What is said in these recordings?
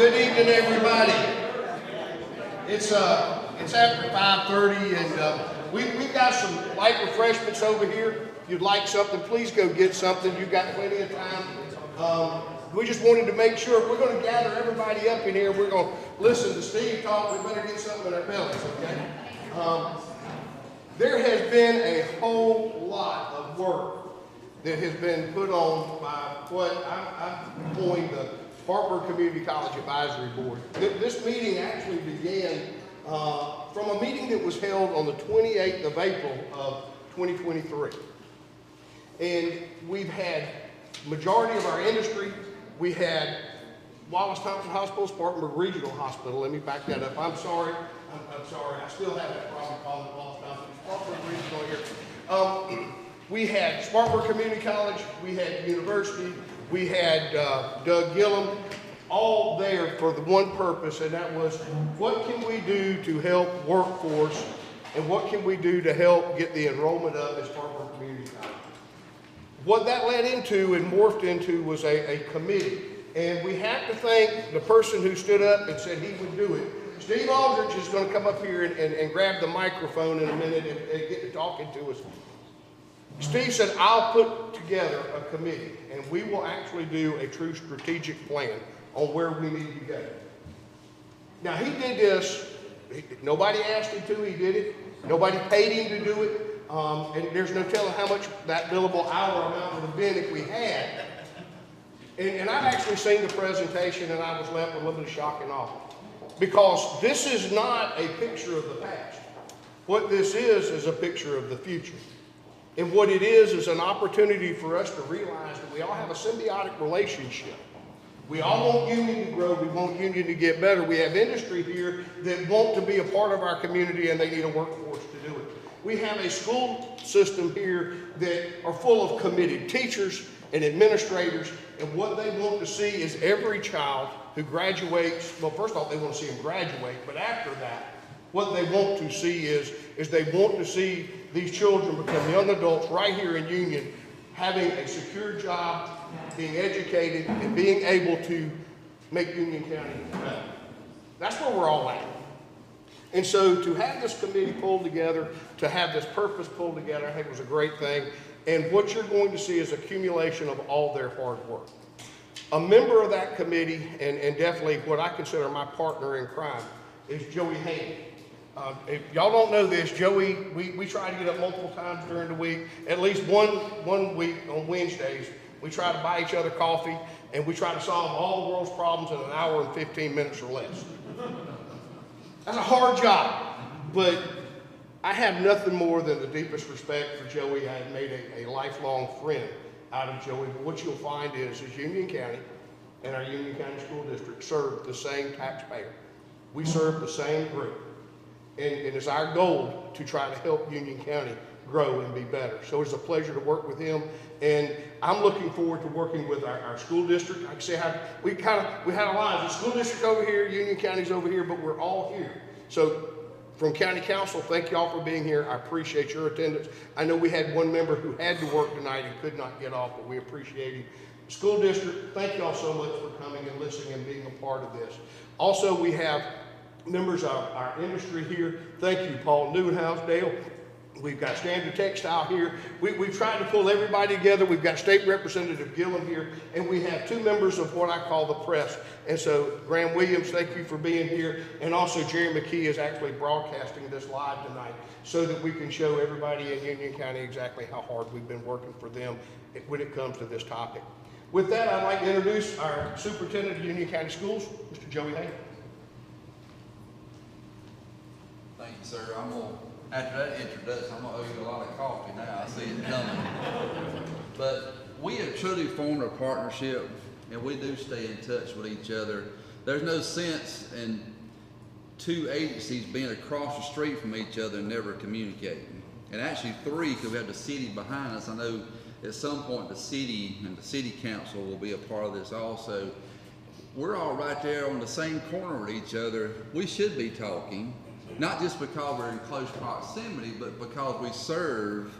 Good evening, everybody. It's after 5:30, and we've got some light refreshments over here. If you'd like something, please go get something. You've got plenty of time. We just wanted to make sure if we're going to gather everybody up in here, we're going to listen to Steve talk. We better get something in our bellies, okay? There has been a whole lot of work that has been put on by what I've coined the Spartanburg Community College Advisory Board. This meeting actually began from a meeting that was held on the 28th of April of 2023. And we've had majority of our industry. We had Wallace Thompson Hospital, Spartanburg Regional Hospital. Let me back that up. I'm sorry. I'm sorry. I still have that problem calling it Wallace Thompson. Spartanburg Regional here. We had Spartanburg Community College. We had University. We had Doug Gillum, all there for the one purpose, and that was what can we do to help workforce, and what can we do to help get the enrollment up at Spartanburg Community College. What that led into and morphed into was a committee, and we have to thank the person who stood up and said he would do it. Steve Aldrich is going to come up here and grab the microphone in a minute and get to talking to us. Steve said, I'll put together a committee and we will actually do a true strategic plan on where we need to go. Now he did this, nobody asked him to, he did it. Nobody paid him to do it. And there's no telling how much that billable hour amount would have been if we had. And I've actually seen the presentation and I was left with a little bit of shock and awe. Because this is not a picture of the past. What this is a picture of the future. And what it is an opportunity for us to realize that we all have a symbiotic relationship. We all want union to grow. We want union to get better. We have industry here that want to be a part of our community and they need a workforce to do it. We have a school system here that are full of committed teachers and administrators, and what they want to see is every child who graduates, well, first of all, they want to see them graduate, but after that, what they want to see is they want to see these children become young adults right here in Union, having a secure job, being educated, and being able to make Union County better. That's where we're all at. And so to have this committee pulled together, to have this purpose pulled together, I think was a great thing. And what you're going to see is accumulation of all their hard work. A member of that committee, and definitely what I consider my partner in crime, is Joey Haney. If y'all don't know this, Joey, we try to get up multiple times during the week. At least one week on Wednesdays, we try to buy each other coffee, and we try to solve all the world's problems in an hour and 15 minutes or less. That's a hard job, but I have nothing more than the deepest respect for Joey. I have made a lifelong friend out of Joey. But what you'll find is Union County and our Union County School District serve the same taxpayer. We serve the same group. And it's our goal to try to help Union County grow and be better. So it's a pleasure to work with him. And I'm looking forward to working with our school district. I can say how we had a line. The school district over here, Union County's over here, but we're all here. So from County Council, thank y'all for being here. I appreciate your attendance. I know we had one member who had to work tonight and could not get off, but we appreciate him. School district, thank y'all so much for coming and listening and being a part of this. Also, we have members of our industry here. Thank you, Paul Newhouse, Dale. We've got Standard Textile here. We've tried to pull everybody together. We've got State Representative Gillum here, and we have two members of what I call the press. And so, Graham Williams, thank you for being here. And also, Jerry McKee is actually broadcasting this live tonight so that we can show everybody in Union County exactly how hard we've been working for them when it comes to this topic. With that, I'd like to introduce our Superintendent of Union County Schools, Mr. Joey Hay. Thank you, sir. After that introduction, I'm gonna owe you a lot of coffee now. I see it coming. But we have truly formed a partnership, and we do stay in touch with each other. There's no sense in two agencies being across the street from each other and never communicating. And actually three, because we have the city behind us. I know at some point the city and the city council will be a part of this also. We're all right there on the same corner with each other. We should be talking. Not just because we're in close proximity, but because we serve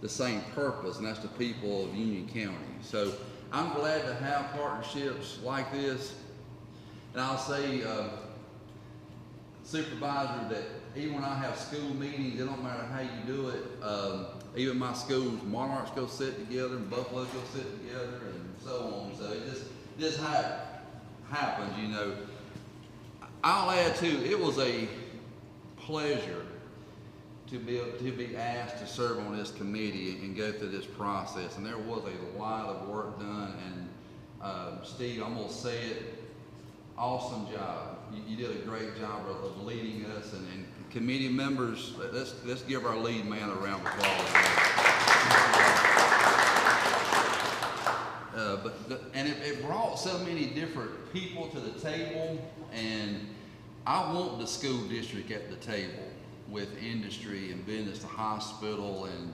the same purpose, and that's the people of Union County. So I'm glad to have partnerships like this. And I'll say, supervisor, that even when I have school meetings, it don't matter how you do it, even my schools, Monarchs go sit together and Buffalo go sit together and so on. So it just how it happens, you know. I'll add too, it was a pleasure to be asked to serve on this committee and go through this process. And there was a lot of work done. And Steve, I'm gonna say it, awesome job. You did a great job of leading us, and committee members, let's give our lead man a round of applause. And it brought so many different people to the table, and I want the school district at the table with industry and business, the hospital and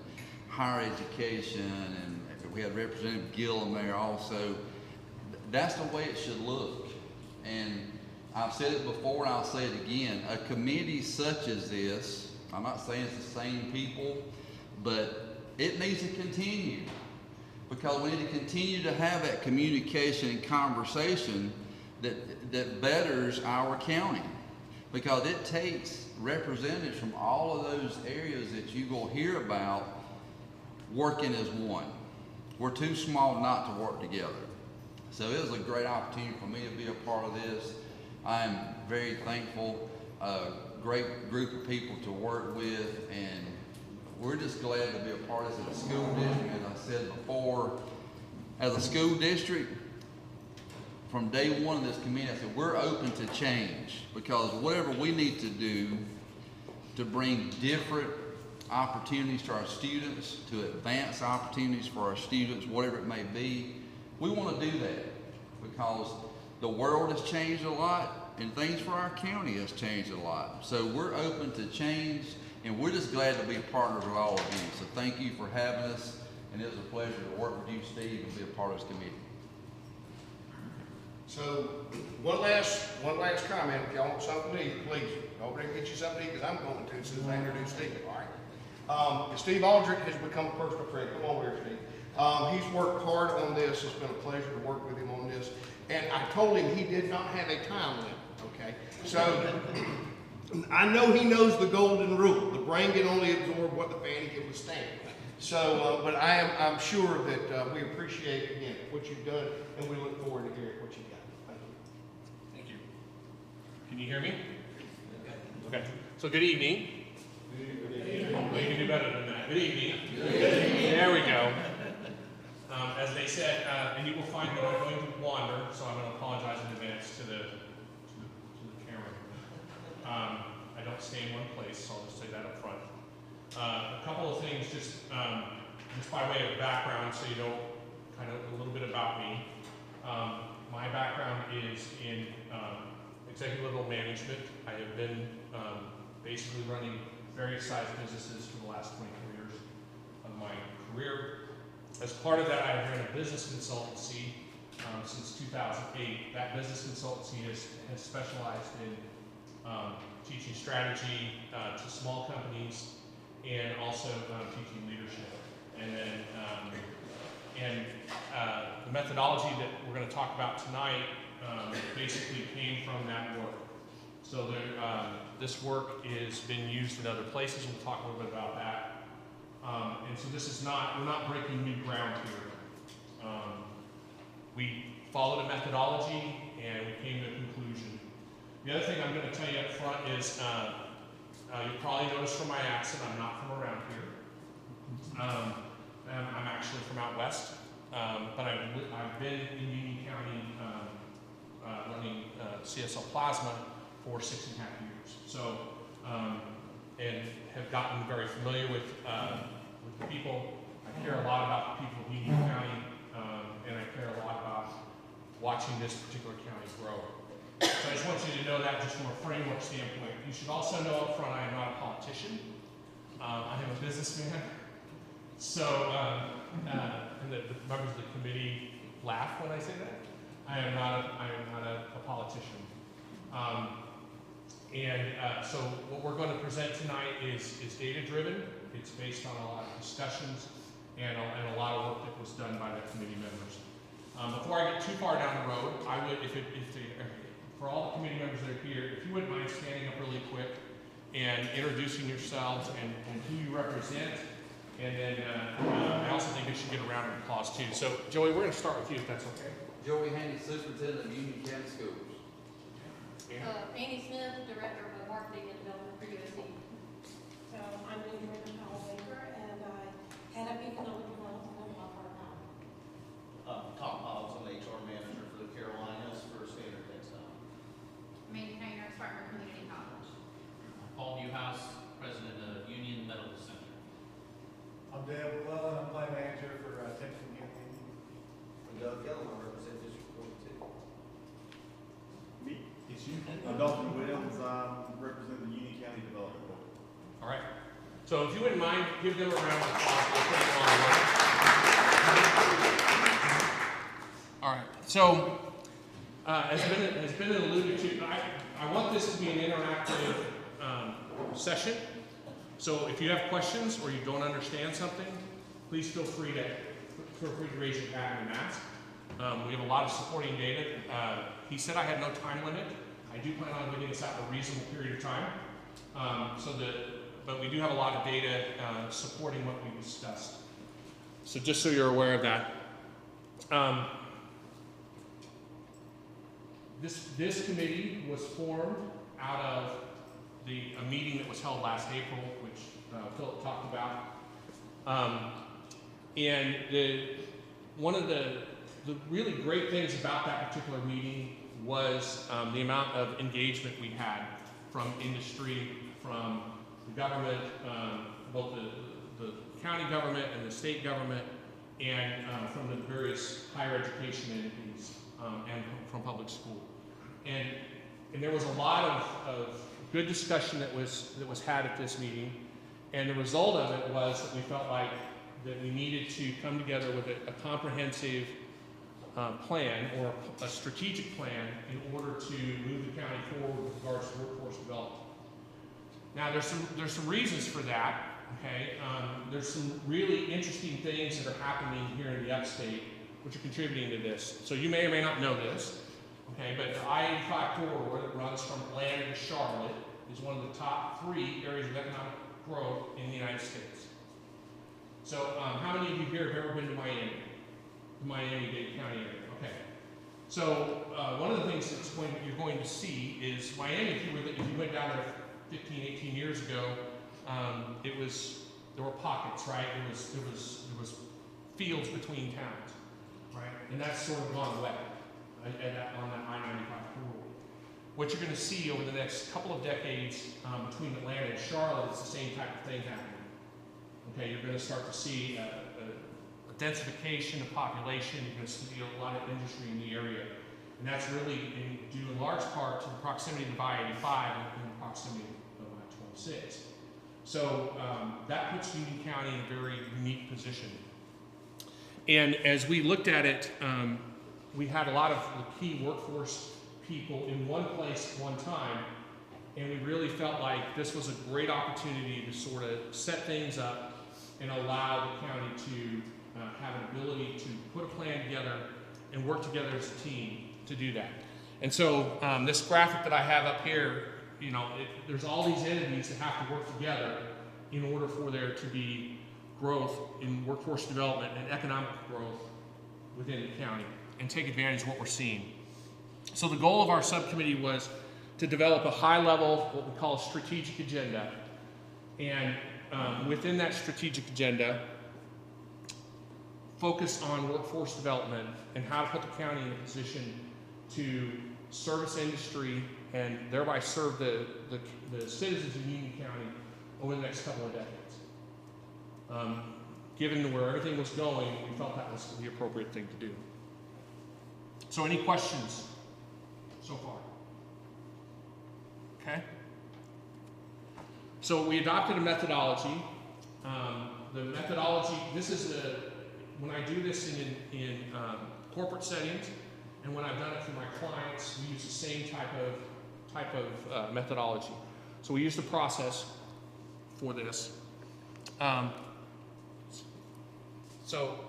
higher education, and we had Representative Gillum there also. That's the way it should look. And I've said it before and I'll say it again, a committee such as this, I'm not saying it's the same people, but it needs to continue, because we need to continue to have that communication and conversation that betters our county, because it takes representatives from all of those areas that you will hear about working as one. We're too small not to work together. So it was a great opportunity for me to be a part of this. I am very thankful, great group of people to work with, and we're just glad to be a part of this as a school district. As I said before, as a school district, from day one of this committee, I said we're open to change, because whatever we need to do to bring different opportunities to our students, to advance opportunities for our students, whatever it may be, we want to do that, because the world has changed a lot and things for our county has changed a lot. So we're open to change, and we're just glad to be partners with all of you. So thank you for having us, and it was a pleasure to work with you, Steve, and be a part of this committee. So, one last comment. If y'all want something to eat, please, over there and get you something to eat, because I'm going to, as soon as I introduce Steve, all right? Steve Aldrich has become a personal friend. Come over here, Steve. He's worked hard on this. It's been a pleasure to work with him on this. And I told him he did not have a time limit, okay? So, I know he knows the golden rule. The brain can only absorb what the fanny can withstand. So, but I'm sure that we appreciate, again, what you've done, and we look forward to hearing what you got. Thank you. Thank you. Can you hear me? Okay. So good evening. Good evening. Well, you can do better than that. Good evening. Good evening. There we go. As they said, and you will find that I'm going to wander, so I'm going to apologize in advance to the camera. I don't stay in one place, so I'll just say that up front. A couple of things, just by way of background, so you know kind of a little bit about me. My background is in executive level management. I have been basically running various size businesses for the last 24 years of my career. As part of that, I've run a business consultancy since 2008. That business consultancy has specialized in teaching strategy to small companies, and also teaching leadership. And then the methodology that we're going to talk about tonight basically came from that work. So this work has been used in other places. We'll talk a little bit about that. And so this is we're not breaking new ground here. We followed a methodology and we came to a conclusion. The other thing I'm going to tell you up front is you'll probably notice from my accent, I'm not from around here. I'm actually from out west, but I've been in Union County running CSL Plasma for 6.5 years. So, and have gotten very familiar with the people. I care a lot about the people of Union County, and I care a lot about watching this particular county grow. So I just want you to know that just from a framework standpoint. You should also know up front I am not a politician. I am a businessman. So, and the members of the committee laugh when I say that. I am not a politician. So what we're going to present tonight is data-driven. It's based on a lot of discussions and a lot of work that was done by the committee members. Before I get too far down the road, I would, for all committee members that are here, if you wouldn't mind standing up really quick and introducing yourselves and who you represent. And then I also think it should get a round of applause too. So Joey, we're going to start with you if that's okay. Joey Haney, Superintendent of Union County Schools. Annie Smith, Director of Marketing and Development for USC. So I'm Benjamin Baker, and I head up economic development of my partner. Tom Hobbs, I'm HR Manager for the Carolinas for Standard Textile. Mandy Hayner, Spartanburg Community College. Paul Newhouse, President of Union Medical Center. I'm Dale Llewellyn, I'm Plant Manager for Texas Campaign. I'm Doug Gillum, I represent District 42. Me? It's you. I'm Dalton Williams, I represent the Union County Development Board. All right. So if you wouldn't mind, give them a round of applause. We'll put them on. All right. So as been alluded to, I want this to be an interactive session. So if you have questions or you don't understand something, please feel free to raise your hand and ask. We have a lot of supporting data. He said I had no time limit. I do plan on getting this out in a reasonable period of time. But we do have a lot of data supporting what we discussed. So just so you're aware of that. This committee was formed out of a meeting that was held last April, which Philip talked about. And one of the really great things about that particular meeting was the amount of engagement we had from industry, from the government, both the county government and the state government, and from the various higher education entities and from public school. And there was a lot of good discussion that was had at this meeting, and the result of it was that we felt like that we needed to come together with a comprehensive plan or a strategic plan in order to move the county forward with regards to workforce development. Now there's some reasons for that. Okay, there's some really interesting things that are happening here in the upstate which are contributing to this. So you may or may not know this. Okay, but the I-85 corridor that runs from Atlanta to Charlotte is one of the top 3 areas of economic growth in the United States. So how many of you here have ever been to Miami? The Miami-Dade County area, okay. So one of the things you're going to see is Miami, if you went down there 15, 18 years ago, there were pockets, right? There was fields between towns, right? And that's sort of gone away. On that I-95 corridor. What you're going to see over the next couple of decades between Atlanta and Charlotte is the same type of thing happening. Okay, you're going to start to see a densification of population. You're going to see a lot of industry in the area, and that's really due in large part to the proximity of I-85 and the proximity of I-26. So that puts Union County in a very unique position. And as we looked at it. We had a lot of the key workforce people in one place at one time, and we really felt like this was a great opportunity to sort of set things up and allow the county to have an ability to put a plan together and work together as a team to do that. And so this graphic that I have up here, there's all these entities that have to work together in order for there to be growth in workforce development and economic growth within the county, and take advantage of what we're seeing. So the goal of our subcommittee was to develop a high-level, what we call a strategic agenda. And within that strategic agenda, focus on workforce development and how to put the county in a position to service industry and thereby serve the citizens of Union County over the next couple of decades. Given where everything was going, we felt that was the appropriate thing to do. So any questions so far? Okay. So we adopted a methodology. The methodology, when I do this in corporate settings, and when I've done it for my clients, we use the same type of methodology. So we use the process for this. So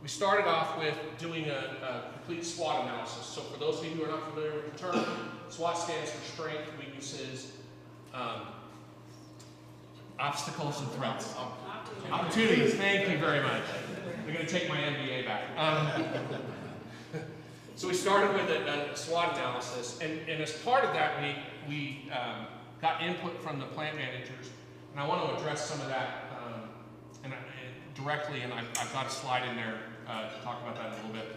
we started off with doing a complete SWOT analysis. So for those of you who are not familiar with the term, SWOT stands for strength, weaknesses, obstacles, and threats. Opportunities, thank you very much. I'm going to take my MBA back. So we started with a SWOT analysis, and as part of that, we got input from the plant managers, and I want to address some of that directly, and I've got a slide in there to talk about that a little bit.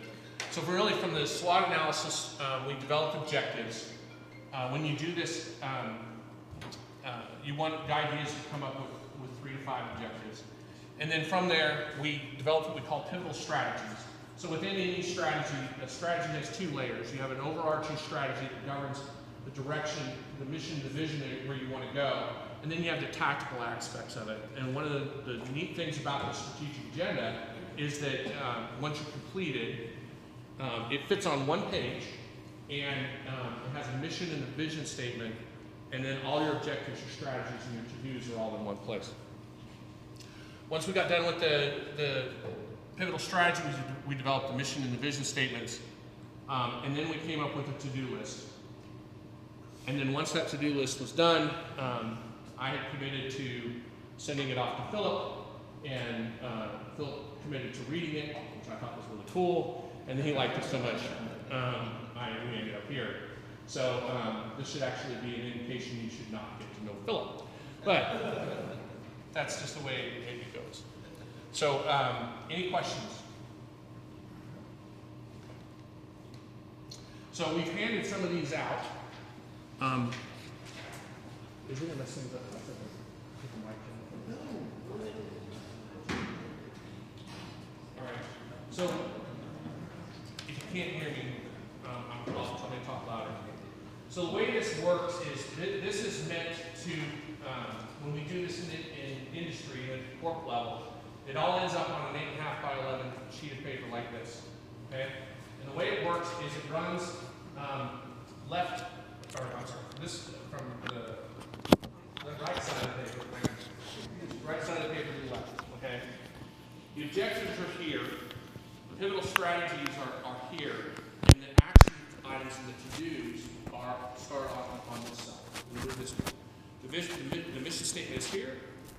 So really from the SWOT analysis, we developed objectives. When you do this, the idea is to come up with 3 to 5 objectives. And then from there, we developed what we call pivotal strategies. So within any strategy, a strategy has 2 layers. You have an overarching strategy that governs the direction, the mission, the vision where you want to go. And then you have the tactical aspects of it. And one of the neat things about the strategic agenda is that once you complete it, it fits on 1 page, and it has a mission and a vision statement, and then all your objectives, your strategies, and your to-dos are all in one place. Once we got done with the pivotal strategy, we developed the mission and the vision statements, and then we came up with a to-do list. And then once that to-do list was done, I had committed to sending it off to Philip, and Philip committed to reading it, which I thought was really cool, and he liked it so much, we ended up here. So this should actually be an indication you should not get to know Philip. But that's just the way it goes. So any questions? So we've handed some of these out. Is there a things up? All right. So if you can't hear me, I'm going to talk louder. So the way this works is this is meant to, when we do this in industry at the corporate level, it all ends up on an 8.5 by 11 sheet of paper like this. Okay? And the way it works is it runs this from the right side of the paper, right side of the paper to the left. Okay? The objectives are here, the pivotal strategies are here, and the action items and the to-dos start off on this side. We move this way. The mission statement is here,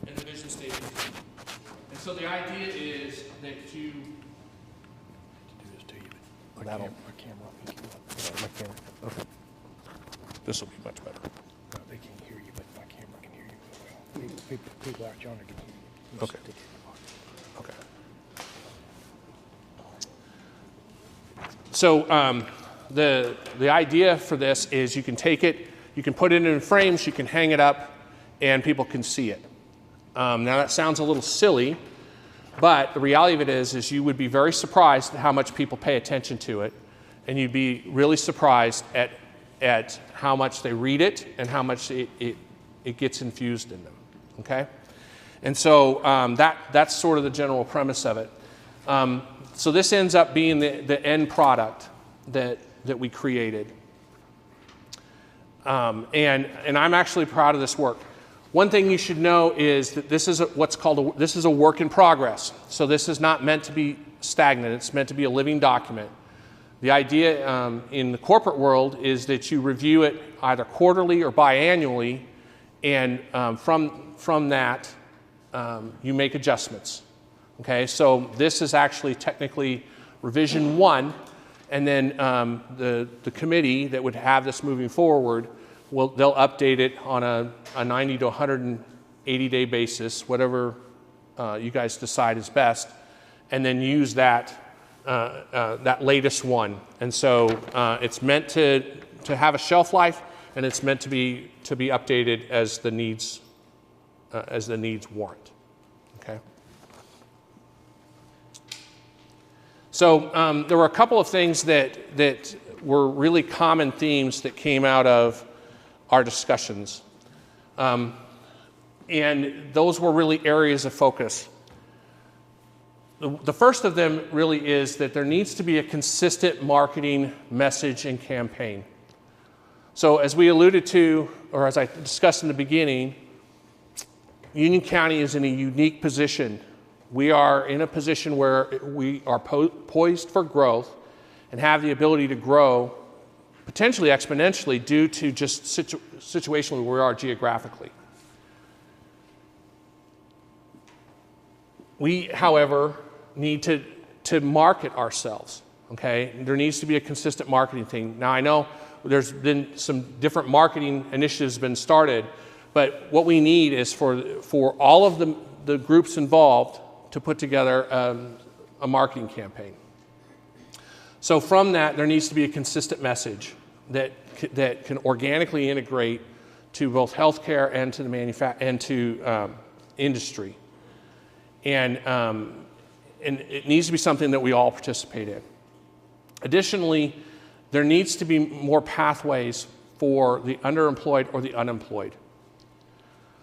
and the vision statement is here. And so the idea is that you My camera. Okay. This will be much better. No, they can't hear you, but my camera can hear you. People out yonder can hear you. Okay. Okay. So the idea for this is you can take it, you can put it in frames, you can hang it up, and people can see it. Now that sounds a little silly, but the reality of it is you would be very surprised at how much people pay attention to it, and you'd be really surprised at how much they read it and how much it gets infused in them. Okay, and so that's sort of the general premise of it. So this ends up being the end product that we created, and I'm actually proud of this work. One thing you should know is that this is this is a work in progress. So this is not meant to be stagnant. It's meant to be a living document. The idea in the corporate world is that you review it either quarterly or biannually, and from that you make adjustments. Okay, so this is actually technically revision 1, and then the committee that would have this moving forward they'll update it on a 90 to 180 day basis, whatever you guys decide is best, and then use that latest one. And so it's meant to have a shelf life, and it's meant to be updated as the needs warrant. Okay. So there were a couple of things that were really common themes that came out of our discussions. And those were really areas of focus. The first of them really is that there needs to be a consistent marketing message and campaign. So as we alluded to, or as I discussed in the beginning, Union County is in a unique position. We are in a position where we are poised for growth and have the ability to grow potentially exponentially due to just situationally where we are geographically. We, however, need to market ourselves, okay? There needs to be a consistent marketing thing. Now, I know there's been some different marketing initiatives been started, but what we need is for all of the groups involved to put together a marketing campaign. So from that, there needs to be a consistent message that can organically integrate to both healthcare and to the and to industry. And it needs to be something that we all participate in. Additionally, there needs to be more pathways for the underemployed or the unemployed.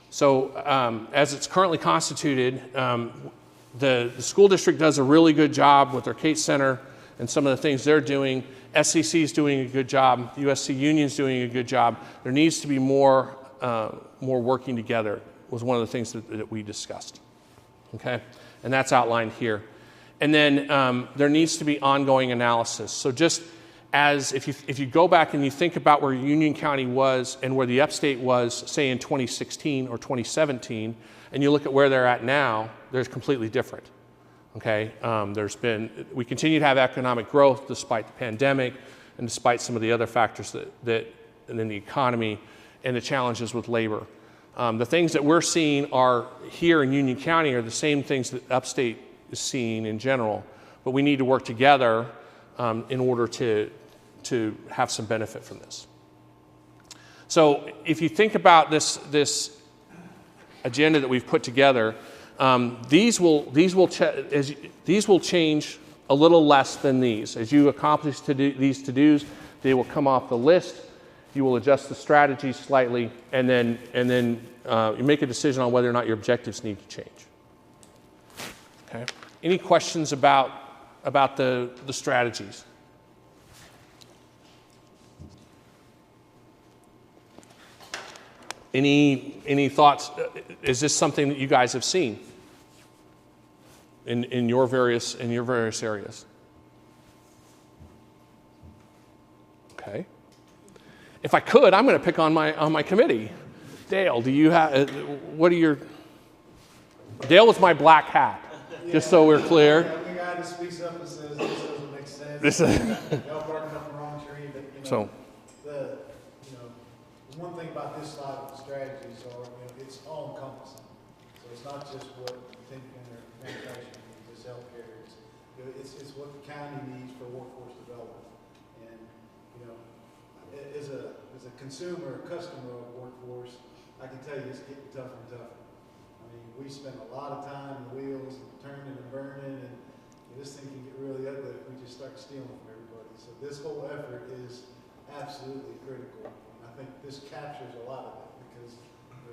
So as it's currently constituted, the school district does a really good job with their Cates Center and some of the things they're doing. SCC is doing a good job. USC Union is doing a good job. There needs to be more working together was one of the things that we discussed. Okay, and that's outlined here. And then there needs to be ongoing analysis. So just as if you go back and you think about where Union County was and where the upstate was, say in 2016 or 2017, and you look at where they're at now, they're completely different. Okay, we continue to have economic growth despite the pandemic and despite some of the other factors and then the economy and the challenges with labor. The things that we're seeing are here in Union County are the same things that upstate is seeing in general, but we need to work together in order to have some benefit from this. So if you think about this agenda that we've put together, these will change a little less than these. As you accomplish these to-dos, they will come off the list. You will adjust the strategy slightly, and then you make a decision on whether or not your objectives need to change. Okay. Any questions about the strategies? Any thoughts? Is this something that you guys have seen in your various areas? Okay. If I could, I'm going to pick on my committee. Dale, do you have? What are your? Dale was my black hat. Yeah. Just so we're clear. Yeah, the guy that speaks up and says this doesn't make sense. Y'all barking up the wrong tree. But, so. The one thing about this side of the strategies are, it's all encompassing. So it's not just what you think in their manufacturing needs, it's healthcare. It's what the county needs for workforce development. And as a consumer, customer of workforce, I can tell you it's getting tougher and tougher. I mean, we spend a lot of time in the wheels, turning and burning, and this thing can get really ugly if we just start stealing from everybody. So this whole effort is absolutely critical. I think this captures a lot of it because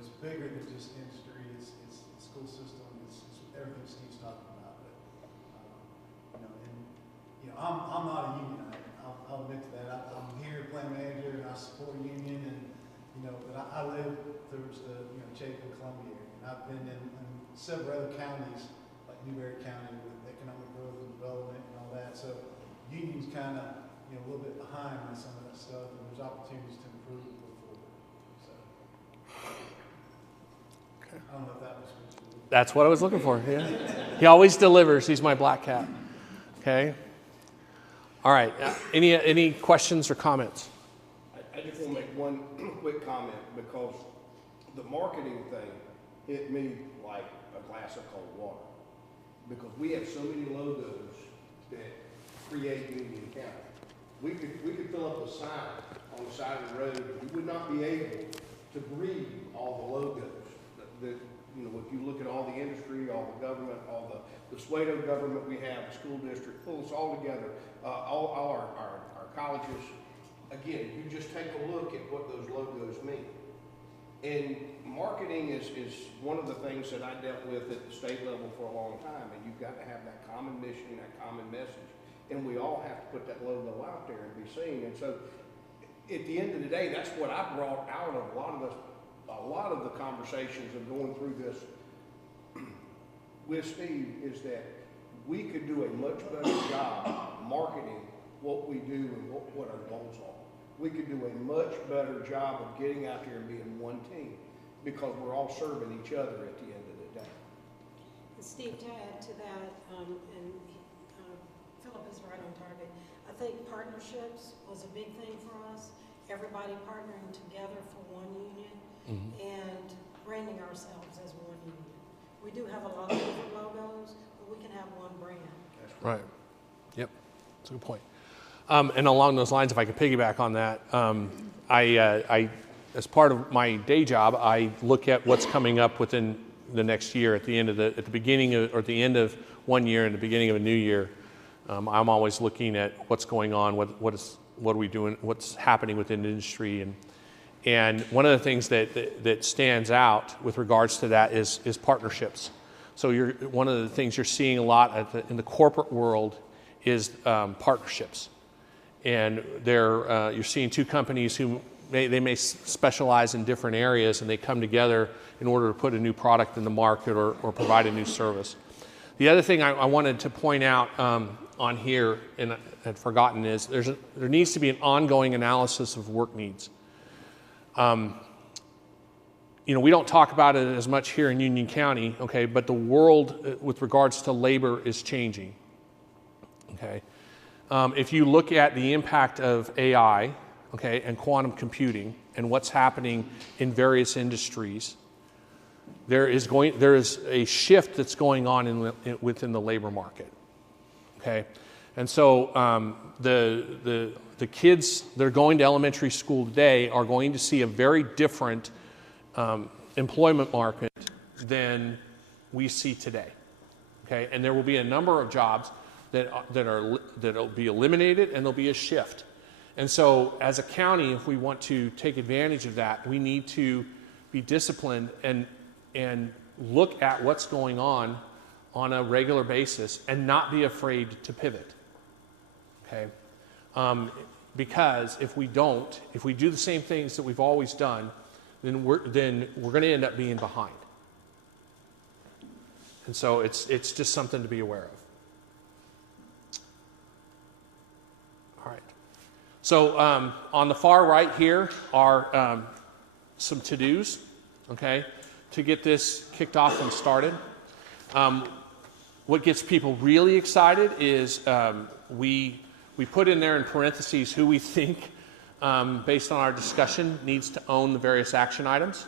it's bigger than just industry. It's the school system. It's everything Steve's talking about. But I'm not a unionite. I'll admit to that. I'm here, plan manager, and I support a union, and but I live towards the Chapin, Columbia area, and I've been in several other counties like Newberry County with economic growth and development and all that. So union's kind of a little bit behind on some of that stuff, and there's opportunities to improve and move forward. So okay. I don't know if that was what you were. That's what I was looking for. Yeah, he always delivers. He's my black cat. Okay. All right. Any questions or comments? I just want to make one quick comment because the marketing thing hit me like a glass of cold water because we have so many logos that create Union County. We could fill up a sign on the side of the road. We would not be able to breathe all the logos. If you look at all the industry, all the government, all the Suedo government we have, the school district, pull us all together, all our colleges. Again, you just take a look at what those logos mean. And marketing is one of the things that I dealt with at the state level for a long time, and you've got to have that common mission, that common message. And we all have to put that logo out there and be seen. And so at the end of the day, that's what I brought out of a lot of the conversations of going through this with Steve is that we could do a much better job marketing what we do and what our goals are. we could do a much better job of getting out there and being one team, because we're all serving each other at the end of the day. And Steve, to add to that, Philip is right on target. I think partnerships was a big thing for us. Everybody partnering together for one union and branding ourselves as one union. We do have a lot of different logos, but we can have one brand. Right. Yep. That's a good point. And along those lines, if I could piggyback on that, I, as part of my day job, I look at what's coming up within the next year, at the end of at the beginning of, or at the end of one year and the beginning of a new year. I'm always looking at what's going on, what are we doing, what's happening within the industry, and one of the things that stands out with regards to that is partnerships. So one of the things you're seeing a lot in the corporate world is partnerships, and you're seeing two companies who they may specialize in different areas, and they come together in order to put a new product in the market or provide a new service. The other thing I wanted to point out on here, and I had forgotten, is there needs to be an ongoing analysis of work needs. We don't talk about it as much here in Union County, okay, but the world with regards to labor is changing, okay? If you look at the impact of AI, okay, and quantum computing and what's happening in various industries, there is a shift that's going on within the labor market, okay? And so the kids that are going to elementary school today are going to see a very different employment market than we see today, okay? And there will be a number of jobs that'll be eliminated, and there'll be a shift. And so as a county, if we want to take advantage of that, we need to be disciplined and look at what's going on a regular basis and not be afraid to pivot, okay? Because if we do the same things that we've always done, then we're going to end up being behind. And so it's just something to be aware of. All right. So on the far right here are some to-dos, okay, to get this kicked off and started. What gets people really excited is we put in there in parentheses who we think, based on our discussion, needs to own the various action items.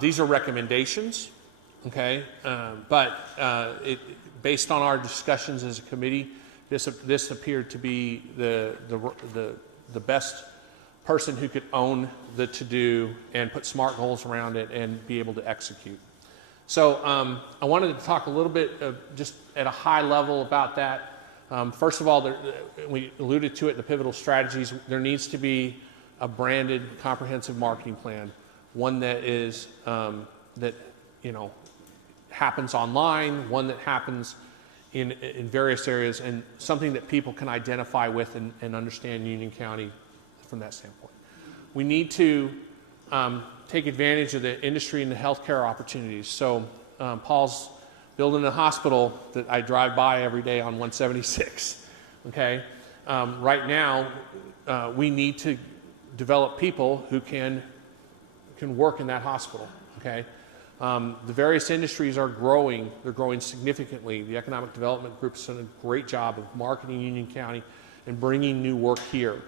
These are recommendations, okay, but based on our discussions as a committee, this appeared to be the best person who could own the to-do and put SMART goals around it and be able to execute. So I wanted to talk a little bit just at a high level about that. First of all, we alluded to it in the pivotal strategies. There needs to be a branded, comprehensive marketing plan, one that is happens online, one that happens in various areas, and something that people can identify with and understand Union County from that standpoint. We need to take advantage of the industry and the healthcare opportunities. So Paul's building a hospital that I drive by every day on 176, okay? Right now, we need to develop people who can work in that hospital, okay? The various industries are growing. They're growing significantly. The Economic Development Group's done a great job of marketing Union County and bringing new work here.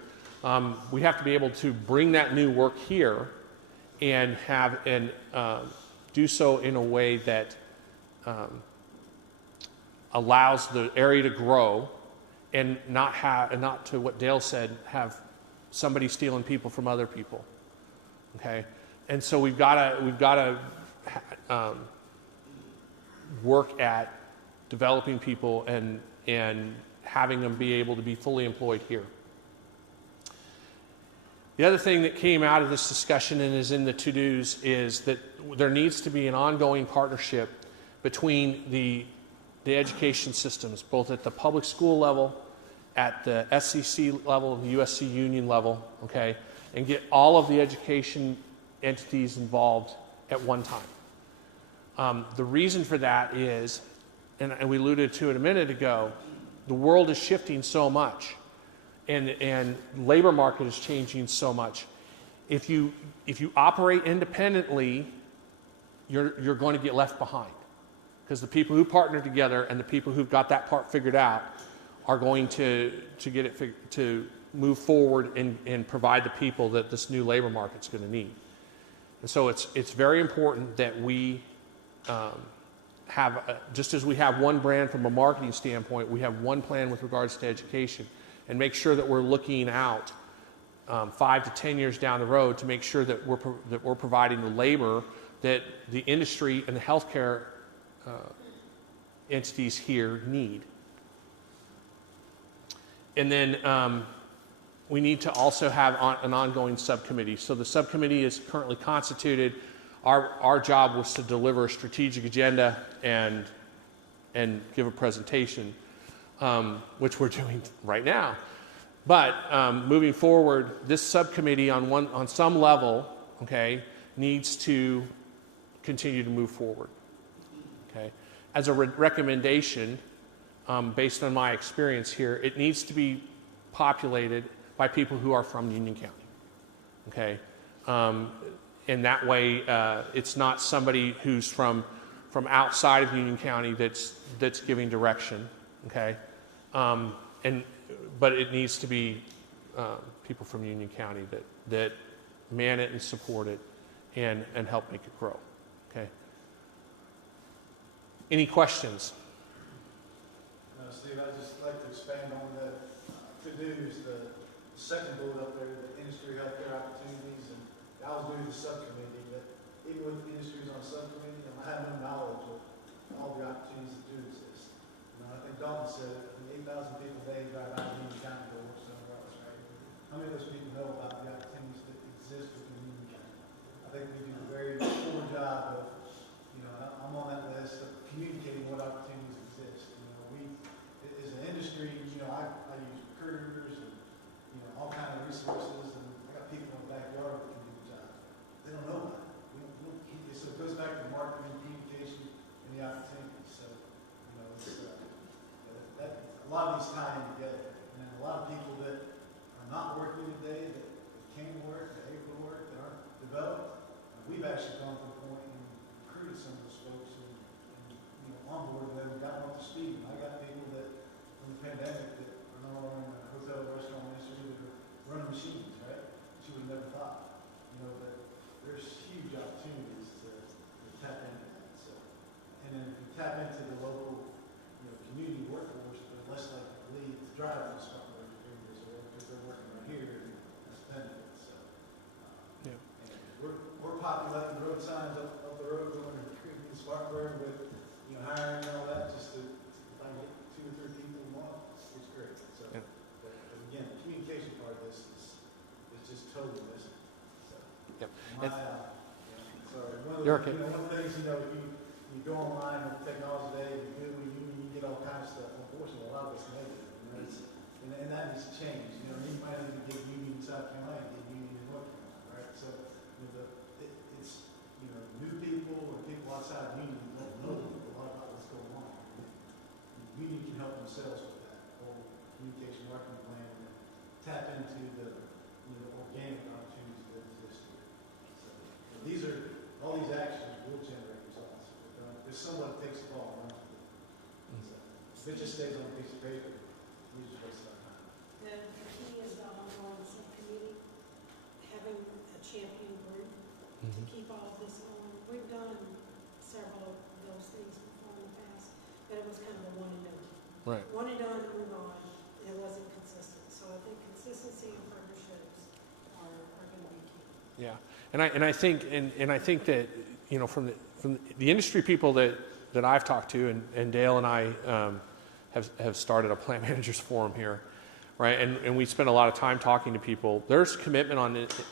We have to be able to bring that new work here and do so in a way that allows the area to grow and not to what Dale said, have somebody stealing people from other people. Okay, and so we've got to work at developing people and having them be able to be fully employed here. The other thing that came out of this discussion and is in the to-dos is that there needs to be an ongoing partnership between the education systems, both at the public school level, at the SCC level, the USC Union level, okay, and get all of the education entities involved at one time. The reason for that is, and we alluded to it a minute ago, the world is shifting so much. and labor market is changing so much. If you operate independently, you're going to get left behind, because the people who partner together and the people who've got that part figured out are going to get it to move forward and provide the people that this new labor market's going to need. And so it's very important that we have, just as we have one brand from a marketing standpoint, we have one plan with regards to education, and make sure that we're looking out 5 to 10 years down the road to make sure that we're providing the labor that the industry and the healthcare entities here need. And then we need to also have an ongoing subcommittee. So the subcommittee is currently constituted. Our job was to deliver a strategic agenda and give a presentation, which we're doing right now. But moving forward, this subcommittee on some level, okay, needs to continue to move forward. Okay, as a recommendation, based on my experience here, it needs to be populated by people who are from Union County. Okay, and that way it's not somebody who's from outside of Union County that's giving direction. Okay, but it needs to be people from Union County that man it and support it and help make it grow. Okay. Any questions? Steve, I'd just like to expand on the to-dos, the second bullet up there, the industry healthcare opportunities, and I was doing the subcommittee, but even with the industries on subcommittee, I have no knowledge of all the opportunities that do exist. I think Dalton said it, 8,000 people a day drive out of Union County to work somewhere else, right? How many of those people know about the opportunities that exist within Union County? I think we do a very poor job of, I'm on that list of communicating what opportunities exist. We, as an industry, I use recruiters and, all kinds of resources, and I got people in the backyard that can do the job. They don't know about it. So it goes back to marketing, communication, and the opportunities. So, it's, a lot of these tie in together. And a lot of people that are not working today, that can work, that are able to work, that aren't developed, we've actually gone to the point and recruited some of those folks and onboarded them and got them up to speed. I got people that, from the pandemic, that are no longer in the hotel, restaurant industry, that are running machines, right? She would have never thought. But there's huge opportunities to tap into that. So, and then if you tap into the local, community workforce, they're less likely to leave to drive to the Spartanburg areas because they're working right here, and that's a benefit. So, Yeah. we're populating road signs up the road going to Spartanburg with, hiring and all that, just to if I get 2 or 3 people a month, it's great. So, Yeah. but again, the communication part of this is just totally missing. So, Yep. sorry. One of You're the, okay. one of the things, you go online with Technology Day, you get all kinds of stuff. Unfortunately, a lot of it's negative, and that needs to change. You might even get Union in South Carolina, get Union in North Carolina, right? So, it's new people or people outside of Union don't know a lot about what's going on. Union can help themselves with that whole communication marketing plan and tap into the organic opportunities that exist here. So, all these actions will generate results. If someone takes the ball and runs with it. So, if it just stays on a piece of paper, we just waste our time. The key is the ongoing subcommittee, having a champion group to keep all of this on. We've done several of those things before in the past, but it was kind of a one and done. Right. One and done, move on, and it wasn't consistent. So I think consistency and partnerships are going to be key. Yeah, and I think that from the industry people that I've talked to, and Dale and I have started a plant managers forum here, right? And we spend a lot of time talking to people. There's commitment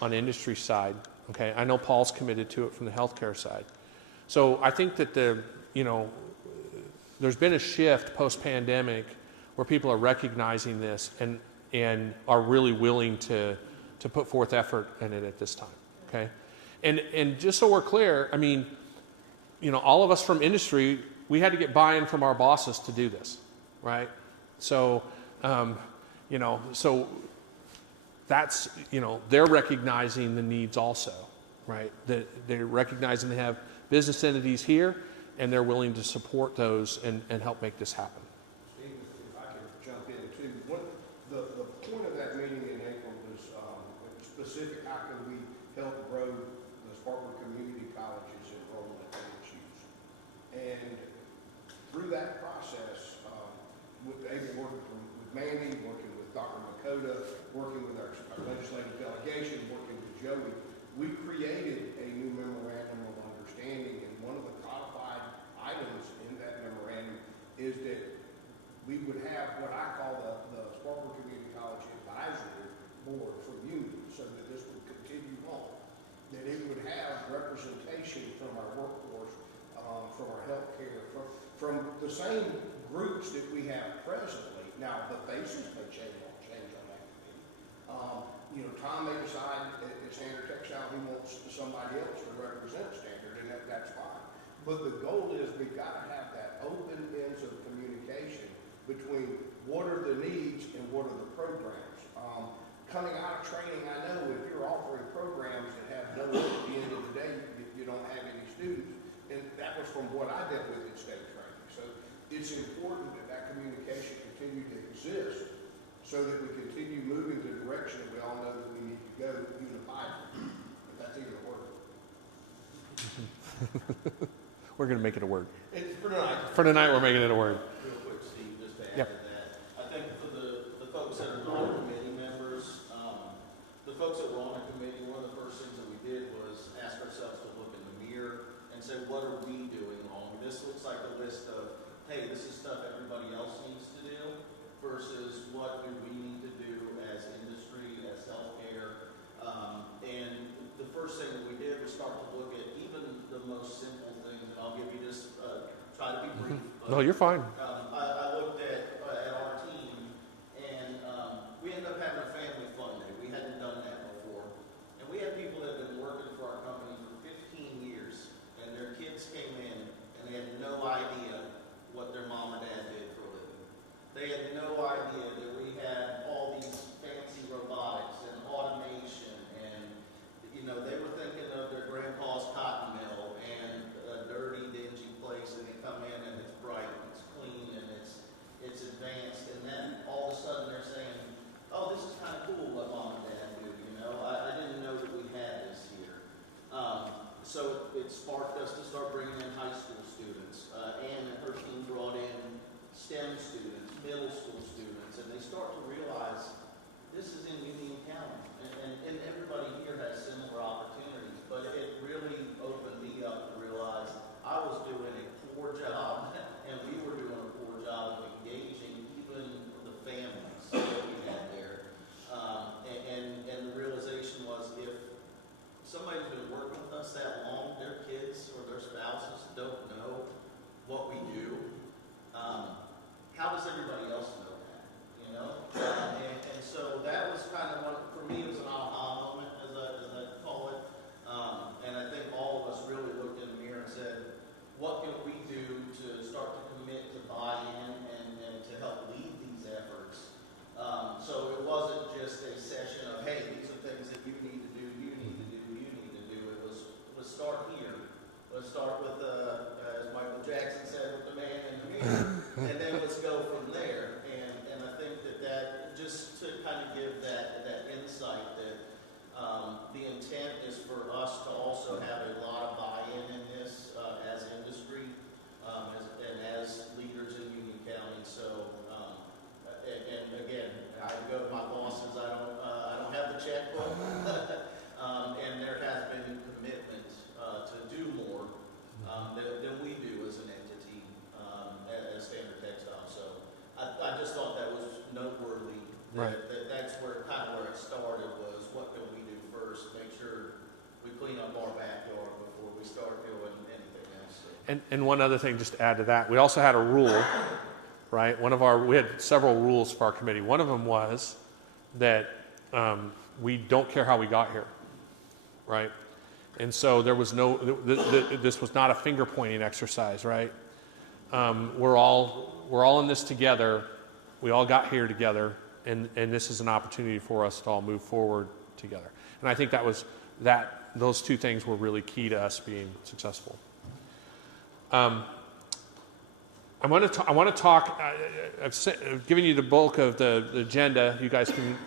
on industry side. Okay, I know Paul's committed to it from the healthcare side. So I think that there's been a shift post-pandemic where people are recognizing this and are really willing to put forth effort in it at this time. Okay, and just so we're clear, all of us from industry, we had to get buy-in from our bosses to do this, right? So, so that's, you know, they're recognizing the needs also, right? That they're recognizing they have business entities here, and they're willing to support those and help make this happen. Steve, if I could jump in too, the point of that meeting in April was specific, how can we help grow the Spartanburg Community College's enrollment at issues. And through that process, with Able working with Mandy, working with Dr. Makota, working with our legislative delegation, working with Joey, we created a new memorandum of understanding, and one of the codified items in that memorandum is that we would have what I call the Spartanburg Community College Advisory Board for unions, so that this would continue on. That it would have representation from our workforce, from our healthcare, from the same groups that we have presently. Now, the faces may change on that committee. You know, Tom may decide at Standard Textile he wants somebody else to represent Standard, and that's fine. But the goal is we've got to have that open ends of communication between what are the needs and what are the programs. Coming out of training, I know if you're offering programs that have no end at the end of the day, you don't have any students. And that was from what I dealt with in state training. So it's important that that communication continue to exist so that we continue moving the direction that we all know that we need to go unified. If that's even a word. We're going to make it a word. It's for tonight. For tonight, we're making it a word. Real quick, Steve, just to add Yep. to that. I think for the folks that are non-committee members, the folks that were on the committee, one of the first things that we did was ask ourselves to look in the mirror and say, what are we doing wrong? This looks like a list of, hey, this is stuff everybody else needs to do, versus what do we need to do as industry, as healthcare. And the first thing that we did was start to look at even the most simple things, and I'll give you just, try to be brief. No, you're fine. I looked at our team, and we ended up having a family fun day. We hadn't done that before. And we had people that have been working for our company for 15 years, and their kids came in, and they had no idea what their mom and dad did for a living. They had no idea that we had all these fancy robotics and automation, and, you know, they were thinking of their grandpa's cotton mill and a dirty, dingy place, and they come in and it's bright, and it's clean, and it's advanced, and then all of a sudden they're saying, oh, this is kind of cool what mom and dad do, you know? I didn't know that we had this here. So it sparked us to start bringing in high school students. Ann and her team brought in STEM students, middle school students, and they start to realize this is in Union County. And everybody here has similar opportunities, but it really opened me up to realize I was doing a poor job, and we were doing a poor job of engaging even the families that we had there. And the realization was if somebody's been working with us that long, their kids or their spouses don't know what we do, how does everybody else know that, you know? And so that was kind of one, for me, it was an aha moment, as I call it. And I think all of us really looked in the mirror and said, what can we do to start to commit to buy-in and to help lead these efforts? So it wasn't just a session of, hey, these are things that you need to do, you need to do, you need to do. It was, let's start here. Let's start with, as Michael Jackson said, with the man in the mirror, and then let's go from there. And I think that just to kind of give that insight that the intent is for us to also have a lot of buy-in in this as industry and as leaders in Union County. So, and again, I go to my bosses. I don't have the checkbook, and there has been commitment to do more than we do as an entity as Standard Textile. So I just thought that was noteworthy. Right. That's where it started was what can we do first? Make sure we clean up our backyard before we start doing anything else. So. And one other thing, just to add to that, we also had a rule, right? We had several rules for our committee. One of them was that we don't care how we got here, right? And so there was this was not a finger pointing exercise, right? We're all in this together. We all got here together. and this is an opportunity for us to all move forward together. And I think those two things were really key to us being successful. I want to talk. I've given you the bulk of the agenda. You guys can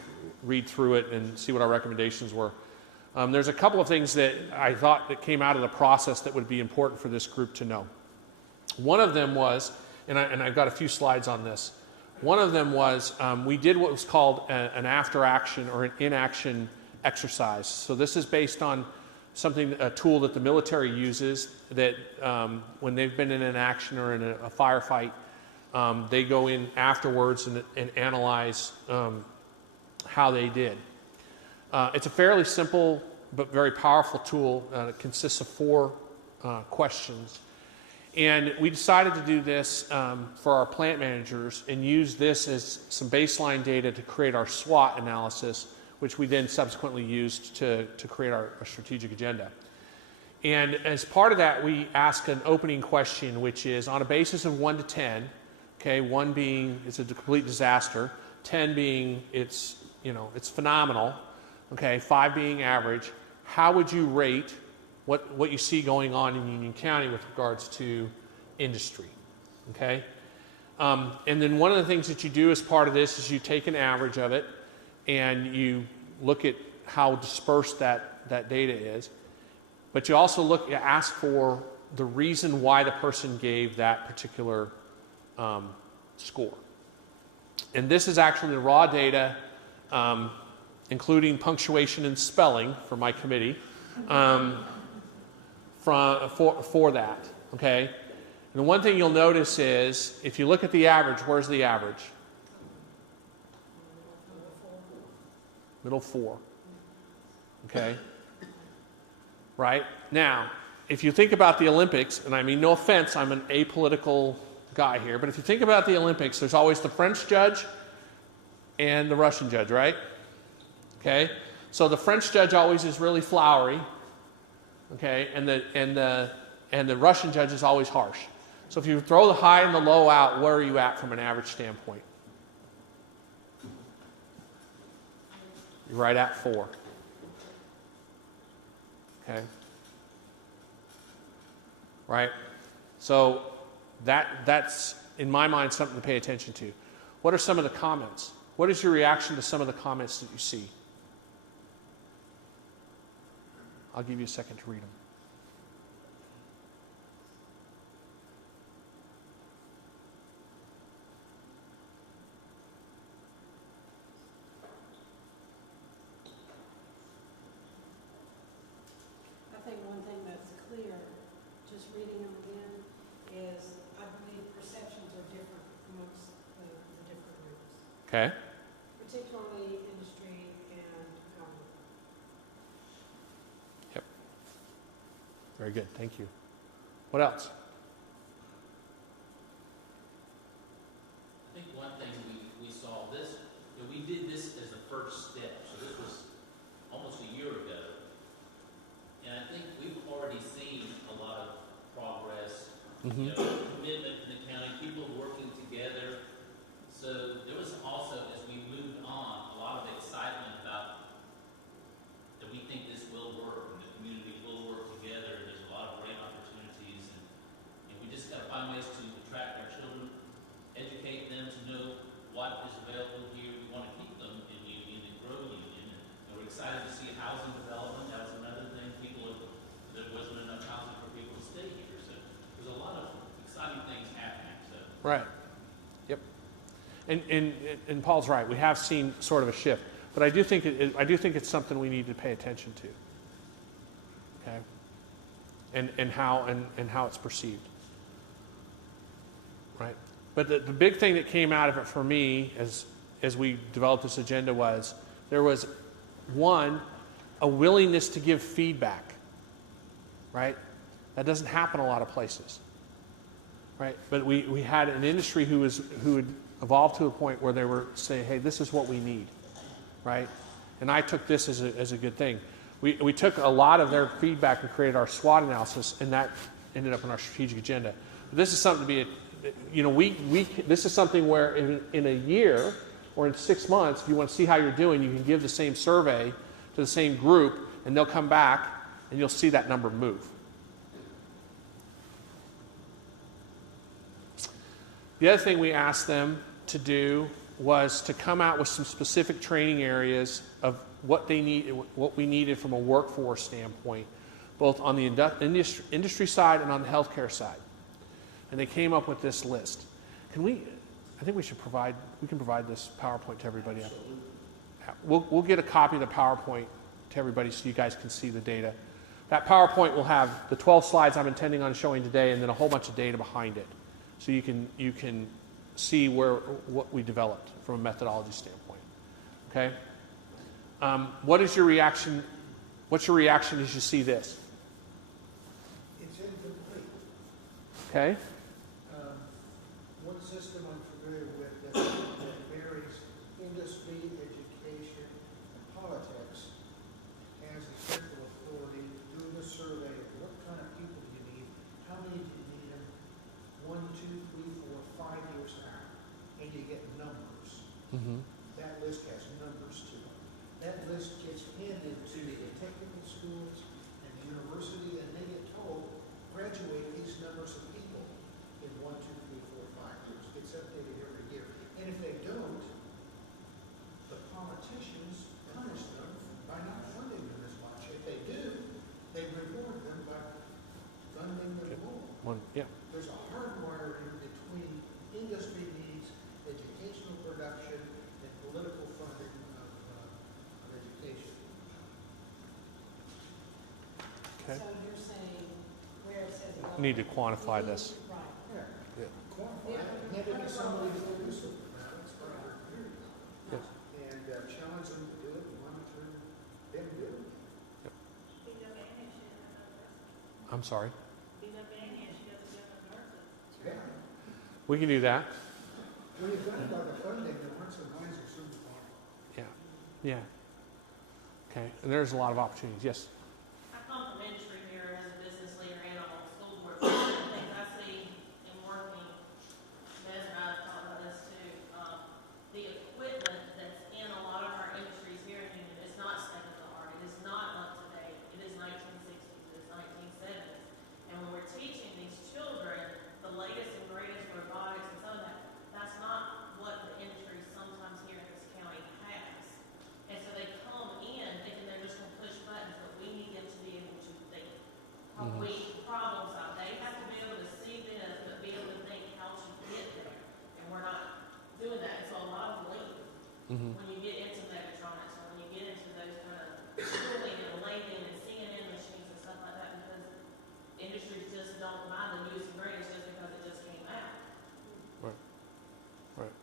read through it and see what our recommendations were. There's a couple of things that I thought that came out of the process that would be important for this group to know. One of them was, and I've got a few slides on this. One of them was we did what was called an after action or an in-action exercise. So this is based on a tool that the military uses that when they've been in an action or in a firefight, they go in afterwards and analyze how they did. It's a fairly simple but very powerful tool. It consists of 4 questions. And we decided to do this for our plant managers and use this as some baseline data to create our SWOT analysis, which we then subsequently used to create our strategic agenda. And as part of that, we ask an opening question, which is on a basis of 1 to 10, okay, 1 being it's a complete disaster, 10 being it's phenomenal, okay, 5 being average, how would you rate what you see going on in Union County with regards to industry, okay? And then one of the things that you do as part of this is you take an average of it and you look at how dispersed that data is, but you also ask for the reason why the person gave that particular score. And this is actually the raw data, including punctuation and spelling for my committee, for that, okay? And the one thing you'll notice is, if you look at the average, where's the average? Middle 4, okay? Right? Now, if you think about the Olympics, and I mean no offense, I'm an apolitical guy here, but if you think about the Olympics, there's always the French judge and the Russian judge, right? Okay? So the French judge always is really flowery, okay, and the Russian judge is always harsh. So if you throw the high and the low out, where are you at from an average standpoint? You're right at 4. Okay. Right? So that's in my mind something to pay attention to. What are some of the comments? What is your reaction to some of the comments that you see? I'll give you a second to read them. I think one thing that's clear, just reading them again, is I believe perceptions are different amongst the different groups. Okay. Particularly industry and government. Yep. Very good. Thank you. What else? I think one thing we saw this, we did this as the first step. So this was almost a year ago. And I think we've already seen a lot of progress, commitment in the county, people working together. So there was also, as we moved on, a lot of excitement about that we think this will work and the community will work together. And there's a lot of great opportunities. And we just got to find ways to attract our children, educate them to know what is available here. We want to keep them in Union and grow Union. And we're excited to see housing development. That was another thing. There wasn't enough housing for people to stay here. So there's a lot of exciting things happening. So. Right. Yep. And Paul's right. We have seen sort of a shift, but I do think it's something we need to pay attention to. Okay. And how it's perceived. Right. But the big thing that came out of it for me as we developed this agenda was there was a willingness to give feedback. Right? That doesn't happen a lot of places. Right? But we had an industry who had evolved to a point where they were saying, hey, this is what we need. Right? And I took this as a good thing. We took a lot of their feedback and created our SWOT analysis, and that ended up in our strategic agenda. But this is something to be, this is something where in a year or in 6 months, if you want to see how you're doing, you can give the same survey to the same group, and they'll come back, and you'll see that number move. The other thing we asked them to do was to come out with some specific training areas of what they need, what we needed from a workforce standpoint, both on the industry side and on the healthcare side. And they came up with this list. I think we can provide this PowerPoint to everybody. We'll get a copy of the PowerPoint to everybody so you guys can see the data. That PowerPoint will have the 12 slides I'm intending on showing today and then a whole bunch of data behind it. So you can see what we developed from a methodology standpoint. Okay? What is your reaction? What's your reaction as you see this? It's incomplete. Okay? One system I'm familiar with that varies industry, education, and politics has the central authority to do the survey of what kind of people do you need, how many do you need them, 1, 2, 3, 4, 5 years out, and you get numbers. Mm-hmm. That list has numbers to it. That list gets handed to the technical schools and the university, and they get told, graduate these numbers of people in 1, 2, 3, 4, 5 years. It's updated every year. And if they don't, the politicians punish them by not funding them as much. If they do, they reward them by funding them more. There's a hardwiring between industry needs, educational production, and political funding of education. Okay. So you're saying where it says. We need to quantify this. Right. Yeah. Quantify it, hand it to somebody who will do something about it, start their career. Yes. And challenge them to do it, monitor them do it. I'm sorry. Yeah. We can do that. When you're done by the funding, there weren't some lines or some. Yeah. Yeah. Okay. And there's a lot of opportunities. Yes. I come from industry here as a business leader and I'm on school board. One of the things I see in working, Des and I have talked about this too, the equipment that's in a lot of our industries here in Union is not state of the art. It is not up to date. It is 1960s. It is 1970s. And when we're teaching these children the latest and greatest robotics and some of that, that's not what the industry sometimes here in this county has. And so they come in thinking they're just going to push buttons, but we need them to be able to think. We problem solve. They have to be able to see this, but be able to think how to get there. And we're not doing that. And so a lot of leap when you get into mechatronics or when you get into those kind of tooling and lathing and CNN machines and stuff like that, because industries just don't buy the newest and greatest just because it just came out. Right.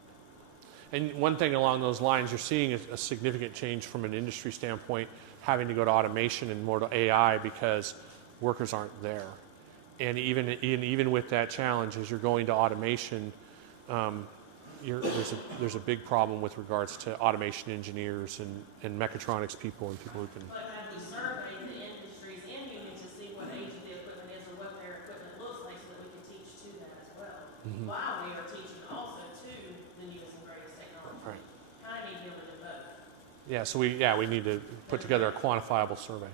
And one thing along those lines, you're seeing a significant change from an industry standpoint, having to go to automation and more to AI because workers aren't there. And even with that challenge, as you're going to automation, there's a big problem with regards to automation engineers and mechatronics people and people who can. But have we surveyed the industries in Union to see what age of the equipment is or what their equipment looks like so that we can teach to that as well? While we are teaching also to the newest and greatest technology. Right. Kind of need to be able to do both. Yeah, so we need to put together a quantifiable survey.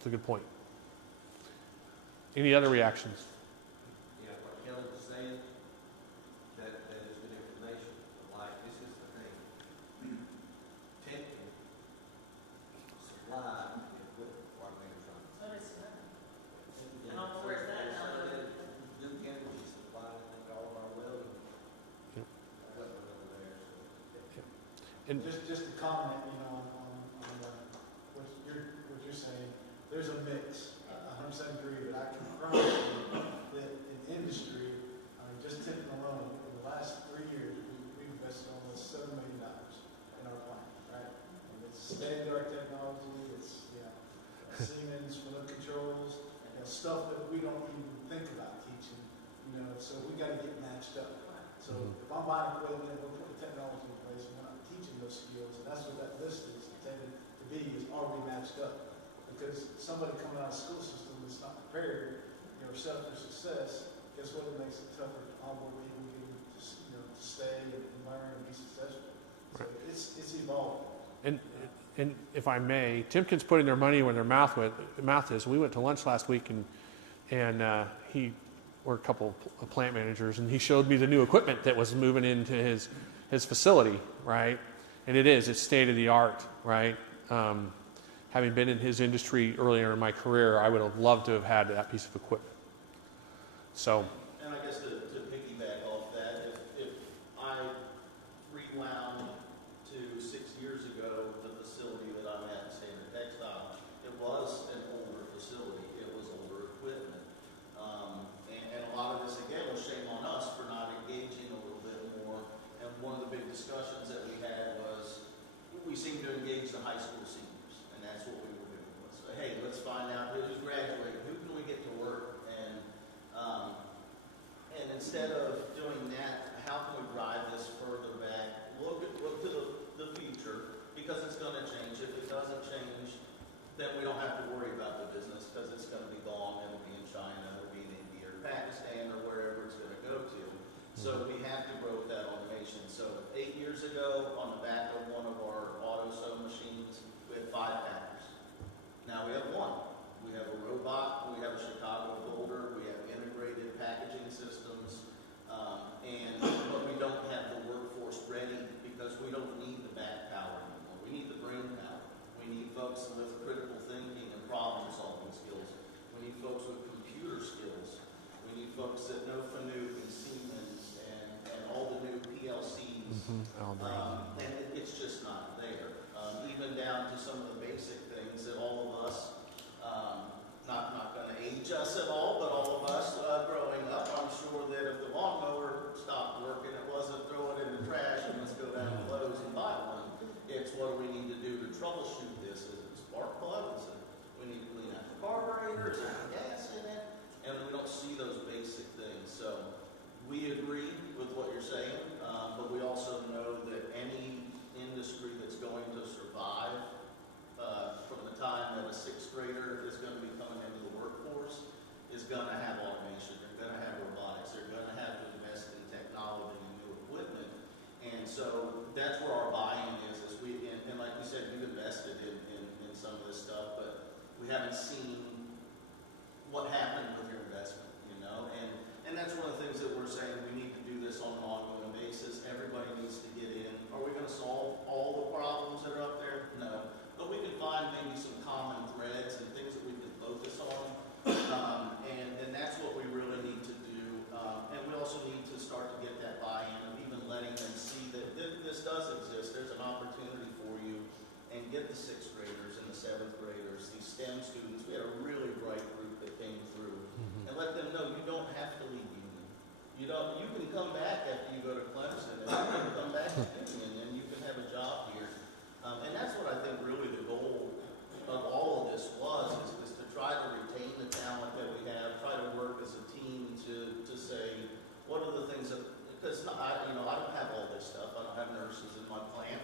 It's a good point. Any other reactions? Yeah, what Kelly was saying, that is good information. Like, this is the thing. Technical supply equipment for our mechatronics. So it's not. I don't know where's that now. Duke Energy supply, I think, all of our welding Yep. equipment over there. So. And Just to comment, on what you're saying, there's a mix. 100% agree, but I can promise you that in industry, just tipping alone, in the last 3 years, we've invested almost $7 million in our plant, right? And it's state-of-the-art technology, it's, Siemens, remote controls, stuff that we don't even think about teaching, so we gotta get matched up. So if I'm buying equipment, we're putting technology in place, and we're not teaching those skills, and that's what that list is intended to be, is already matched up. Because somebody coming out of the school system that's not prepared, set up for success, guess what? It makes it tougher to onboard people to stay and learn and be successful. So it's evolving. And if I may, Timken's putting their money where their mouth is. We went to lunch last week, and we're a couple of plant managers, and he showed me the new equipment that was moving into his facility, right? And it's state of the art, right? Having been in his industry earlier in my career, I would have loved to have had that piece of equipment. So. And I guess to piggyback off that, if I rewound to 6 years ago, the facility that I'm at, Standard Textile, it was an older facility. It was older equipment. And a lot of this, again, was shame on us for not engaging a little bit more. And one of the big discussions that we had was we seemed to engage the high school seniors, and that's what we were doing. Was, hey, let's find out who's graduating, who can we get to work, and instead of doing that, how can we drive this further back? Look to the future, because it's going to change. If it doesn't change, then we don't have to worry about the business because it's going to be gone. It'll be in China, it'll be in India or Pakistan or wherever it's going to go to. So we have to grow that automation. So 8 years ago, on the back of one of our auto sew machines, we had 5 packers. Now we have 1. We have a robot, we have a Chicago folder, we have integrated packaging systems, but we don't have the workforce ready because we don't need the back power anymore. We need the brain power. We need folks with critical thinking and problem solving skills. We need folks with computer skills. We need folks that know Fanuc and Siemens and all the new PLCs. And it's just not there. Even down to some of the basic things that all of us, not going to age us at all, but all of us growing up, I'm sure that if the lawnmower stopped working, it wasn't throw it in the trash and let's go down to Lowe's and buy one. It's what do we need to do to troubleshoot this? Is it spark plugs? We need to clean out the carburetors and the gas in it, and we don't see those basic things. So we agree with what you're saying, but we also know that any industry that's going to survive from the time that a 6th grader is going to be coming into the workforce is going to have automation. They're going to have robotics. They're going to have to invest in technology and new equipment. And so that's where our buy-in is and like we said, we've invested in some of this stuff, but we haven't seen what happened with your investment, and that's one of the things that we're saying we need to do this on an ongoing basis. Everybody needs to get in. Are we going to solve all the problems that are up there? No. But we can find maybe some common threads and things that we can focus on. And that's what we really need to do. And we also need to start to get that buy-in of even letting them see that this does exist. There's an opportunity for you. And get the 6th graders and the 7th graders, these STEM students. We had a really bright group that came through. And let them know you don't have to leave Union. You can come back after you go to Clemson, and you can come back to Union, and you can have a job here. And that's what I think really the goal of all of this is to try to retain the talent that we have, try to work as a team to say, what are the things that, because I don't have all this stuff. I don't have nurses in my plant.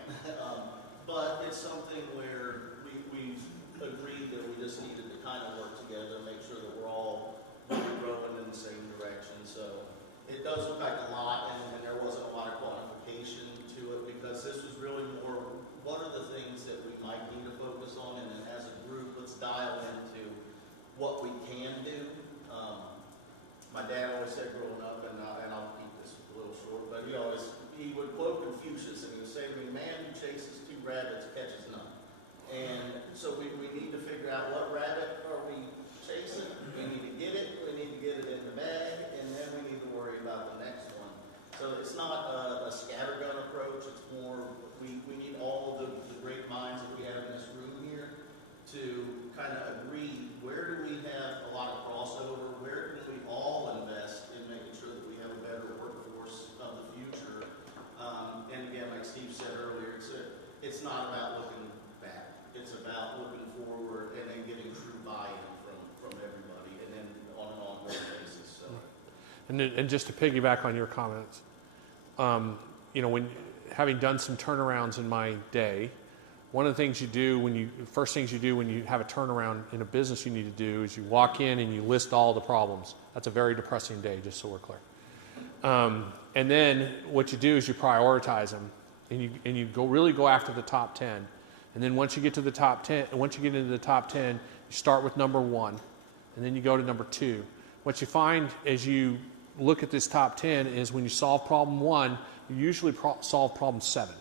But it's something where we've agreed that we just needed to kind of work together and make sure that we're all really growing in the same direction. So it does look like a lot, and there wasn't a lot of quantification to it because this was really more, what are the things that we might need to focus on, and then as a group, let's dial into what we can do. My dad always said growing up, and I'll keep this a little short, but he would quote Confucius, and he would say, man who chases 2 rabbits catches none. And so we need to figure out what rabbit are we chasing. We need to get it in the bag, and then we need to worry about the next one. So it's not a scattergun approach. It's more, we need all the great minds that we have in this room here to kind of agree, where do we have a lot of crossover? Where can we all invest in making sure that we have a better workforce of the future? And again, like Steve said earlier, it's not about looking back. It's about looking forward and then getting true buy-in from everybody, and then on an ongoing basis. So. And just to piggyback on your comments, when having done some turnarounds in my day, one of the things you do first things you do when you have a turnaround in a business you need to do is you walk in and you list all the problems. That's a very depressing day, just so we're clear. And then what you do is you prioritize them. and you really go after the top 10. And then once you get to the top 10, once you get into the top 10, you start with number 1, and then you go to number 2. What you find as you look at this top 10 is when you solve problem 1, you usually solve problem 7,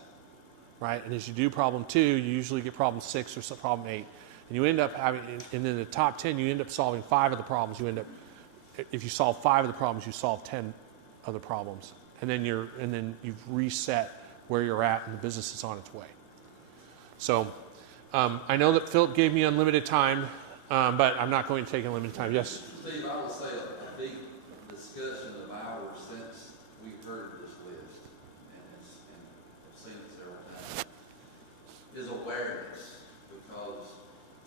right? And as you do problem 2, you usually get problem 6 or problem 8. And you end up having, and in the top 10, you end up solving 5 of the problems. You end up, if you solve 5 of the problems, you solve 10 of the problems. And then you've reset where you're at, and the business is on its way. So I know that Philip gave me unlimited time, but I'm not going to take unlimited time. Yes? Steve, I will say a big discussion of ours since we've heard this list, and I've seen it several times, is awareness. Because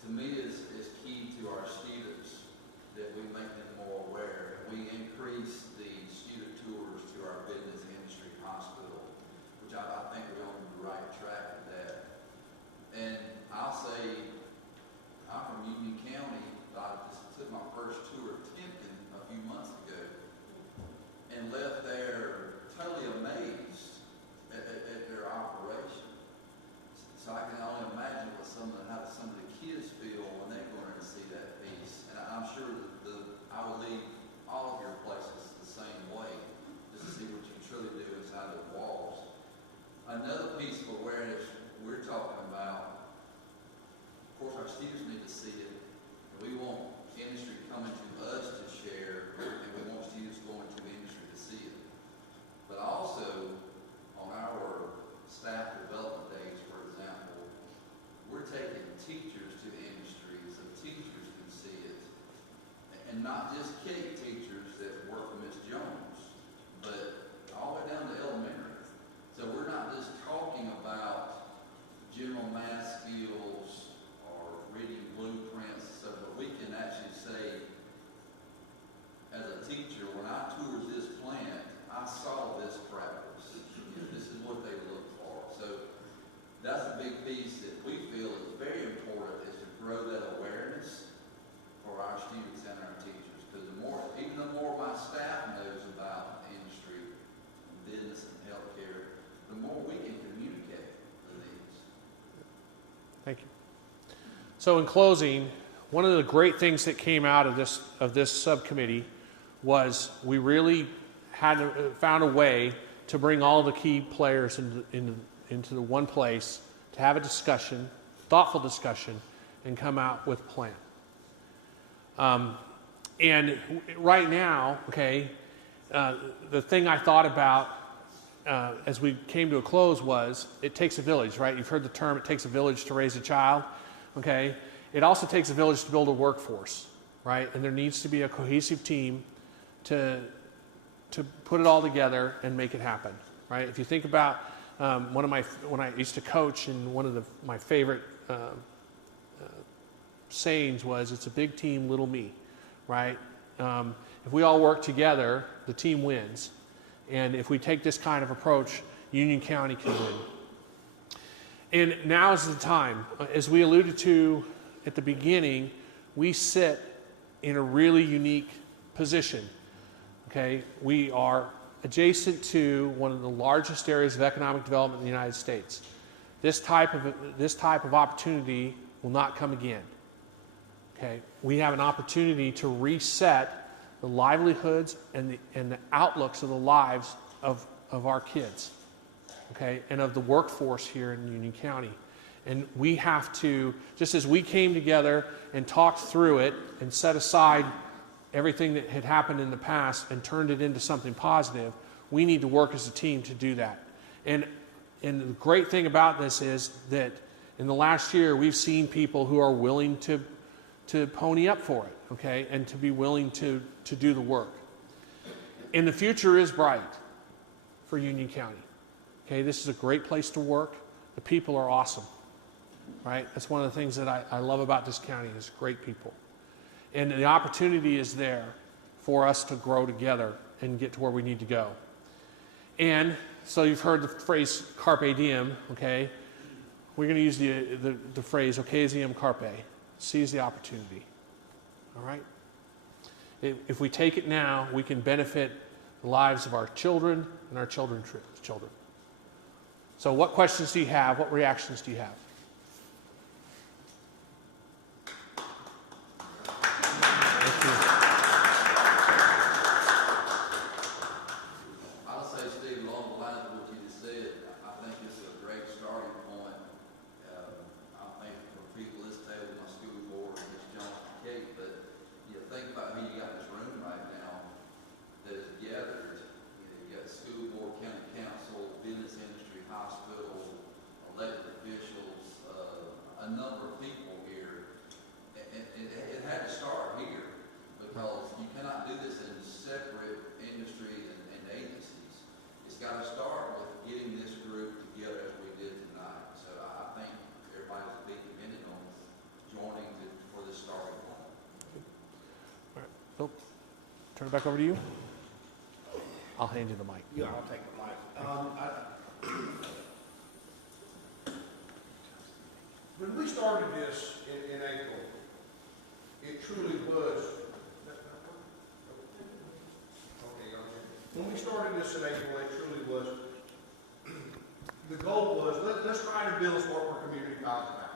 to me, it's key to our students that we make them more aware. We increase the student tours to our business industry hospital, which I think we're on the right track with that. And I'll say, I'm from Union County. I just took my first tour of Timken a few months ago and left there totally amazed at their operation. So I can only imagine how some of the kids feel when they go in and see that piece. And I'm sure that I would leave all of your places the same way, just to see what you truly do inside the walls. Another piece of awareness we're talking about, of course, our students need to see it. We want industry coming to us to share, and we want students going to industry to see it. But also, on our staff development days, for example, we're taking teachers to the industry so teachers can see it. And not just K teachers that work for Ms. Jones, but all the way down to elementary. So we're not just talking about general math skills or reading blueprints and stuff, but we can actually say, as a teacher, when I toured this plant, I saw this practice. This is what they look for. So that's a big piece that we feel is very important, is to grow that awareness for our students and our teachers. Because even the more my staff knows about industry, business, and healthcare, the more we can communicate the needs. Thank you. So in closing, one of the great things that came out of this subcommittee was we really found a way to bring all the key players into the one place to have a discussion, thoughtful discussion, and come out with a plan. And right now, okay, the thing I thought about as we came to a close was it takes a village, right? You've heard the term, it takes a village to raise a child, okay? It also takes a village to build a workforce, right? And there needs to be a cohesive team to put it all together and make it happen, right? If you think about when I used to coach, and one of my favorite sayings was, it's a big team, little me, right? If we all work together, the team wins. And if we take this kind of approach, Union County can win. And now is the time. As we alluded to at the beginning, we sit in a really unique position. Okay, we are adjacent to one of the largest areas of economic development in the United States. This type of opportunity will not come again. Okay, we have an opportunity to reset the livelihoods and the outlooks of the lives of our kids, okay, and of the workforce here in Union County. And we have to, just as we came together and talked through it and set aside everything that had happened in the past and turned it into something positive, we need to work as a team to do that. And the great thing about this is that in the last year, we've seen people who are willing to pony up for it, okay, and to be willing to do the work. And the future is bright for Union County. Okay, this is a great place to work. The people are awesome, right? That's one of the things that I love about this county is great people. And the opportunity is there for us to grow together and get to where we need to go. And so you've heard the phrase carpe diem, okay? We're going to use the phrase ocasium carpe, seize the opportunity, all right? If we take it now, we can benefit the lives of our children and our children's children. So what questions do you have? What reactions do you have? I'll say, Steve, along the lines of what you just said, I think this is a great starting point. I think for people this table, my school board, it's Junction, McKee, but you think about who you got in this room right now that is gathered. You got school board, county council, business industry, hospital, elected officials, a number of people here. And it had to start here because you cannot do this in separate industries and agencies. It's got to start with getting this group together as we did tonight. So I think everybody's big commended on joining for this starting point. All right, Phil, turn it back over to you. I'll hand you the mic. Yeah, I'll take the mic. When we started this in April, it truly was. When we started this in April, it truly was. The goal was let's try to build Spartanburg Community College back.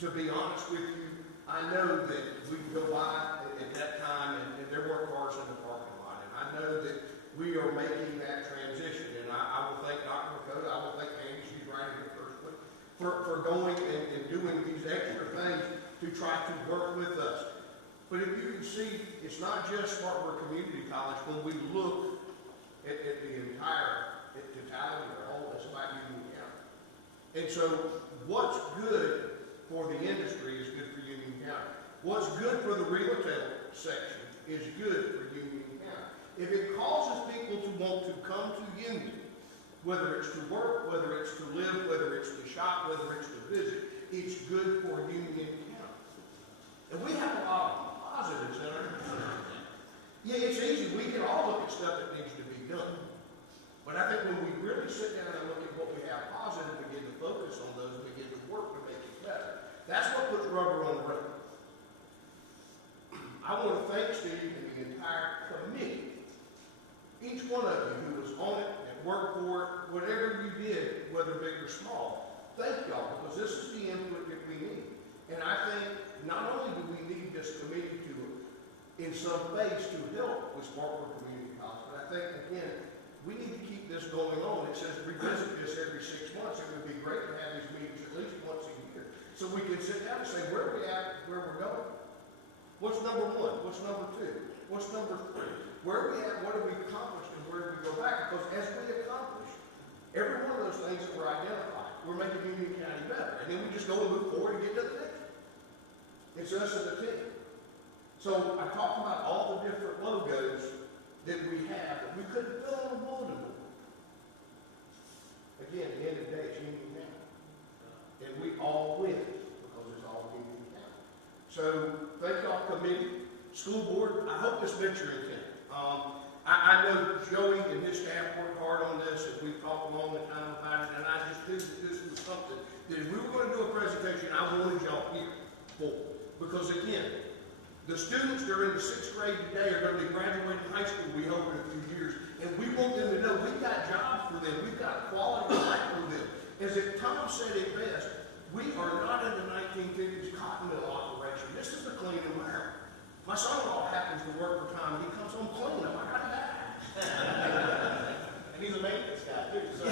To be honest with you, I know that we can go by at that time and there were cars in the parking lot, and I know that we are making that transition. And I will thank Dr. McKee, I will thank Andy, she's right here personally, for going and doing these extra things to try to work with us. But if you can see, it's not just Spartanburg Community College. When we look at the entire totality of the whole, it's about Union County. And so what's good for the industry is good for Union County. What's good for the retail section is good for Union County. If it causes people to want to come to Union, whether it's to work, whether it's to live, whether it's to shop, whether it's to visit, it's good for Union County. And we have a lot of positives in our industry. Yeah, it's easy. We can all look at stuff that needs to be done. But I think when we really sit down and look at what we have positive, begin to focus on those, and begin to work to make it better, that's what puts rubber on the road. I want to thank Steve and the entire committee, each one of you who was on it and worked for it, whatever you did, whether big or small, thank y'all, because this is the input that we need. And I think not only do we need this committee to, in some ways, to help with Spartanburg Community College, but I think, again, we need to keep this going on. It says revisit this every 6 months. It would be great to have these meetings at least once a year, so we can sit down and say, where are we at, where we're going? What's number one? What's number two? What's number three? Where are we at? What have we accomplished? And where do we go back? Because as we accomplish every one of those things that were identified, we're making Union County better. And then we just go and move forward and get to the next one. It's us as a team. So I talked about all the different logos that we have that we couldn't put on a bulletin board. Again, at the end of the day, it's Union County. And we all win because it's all Union County. So thank y'all, committee, school board. I hope this met your intent. I know Joey and his staff worked hard on this, and we've talked a long time about it, and I just knew that this was something that if we were going to do a presentation, I wanted y'all here for. Because again, the students during the 6th grade today are going to be graduating high school, we hope, in a few years, and we want them to know we've got jobs for them, we've got quality of life for them. As Tom said it best, we are not in the 1950s cotton mill operation. This is the clean America. My son-in-law happens to work for Tom, he comes home clean. I'm like, how did that happen? And he's a maintenance guy, too. So.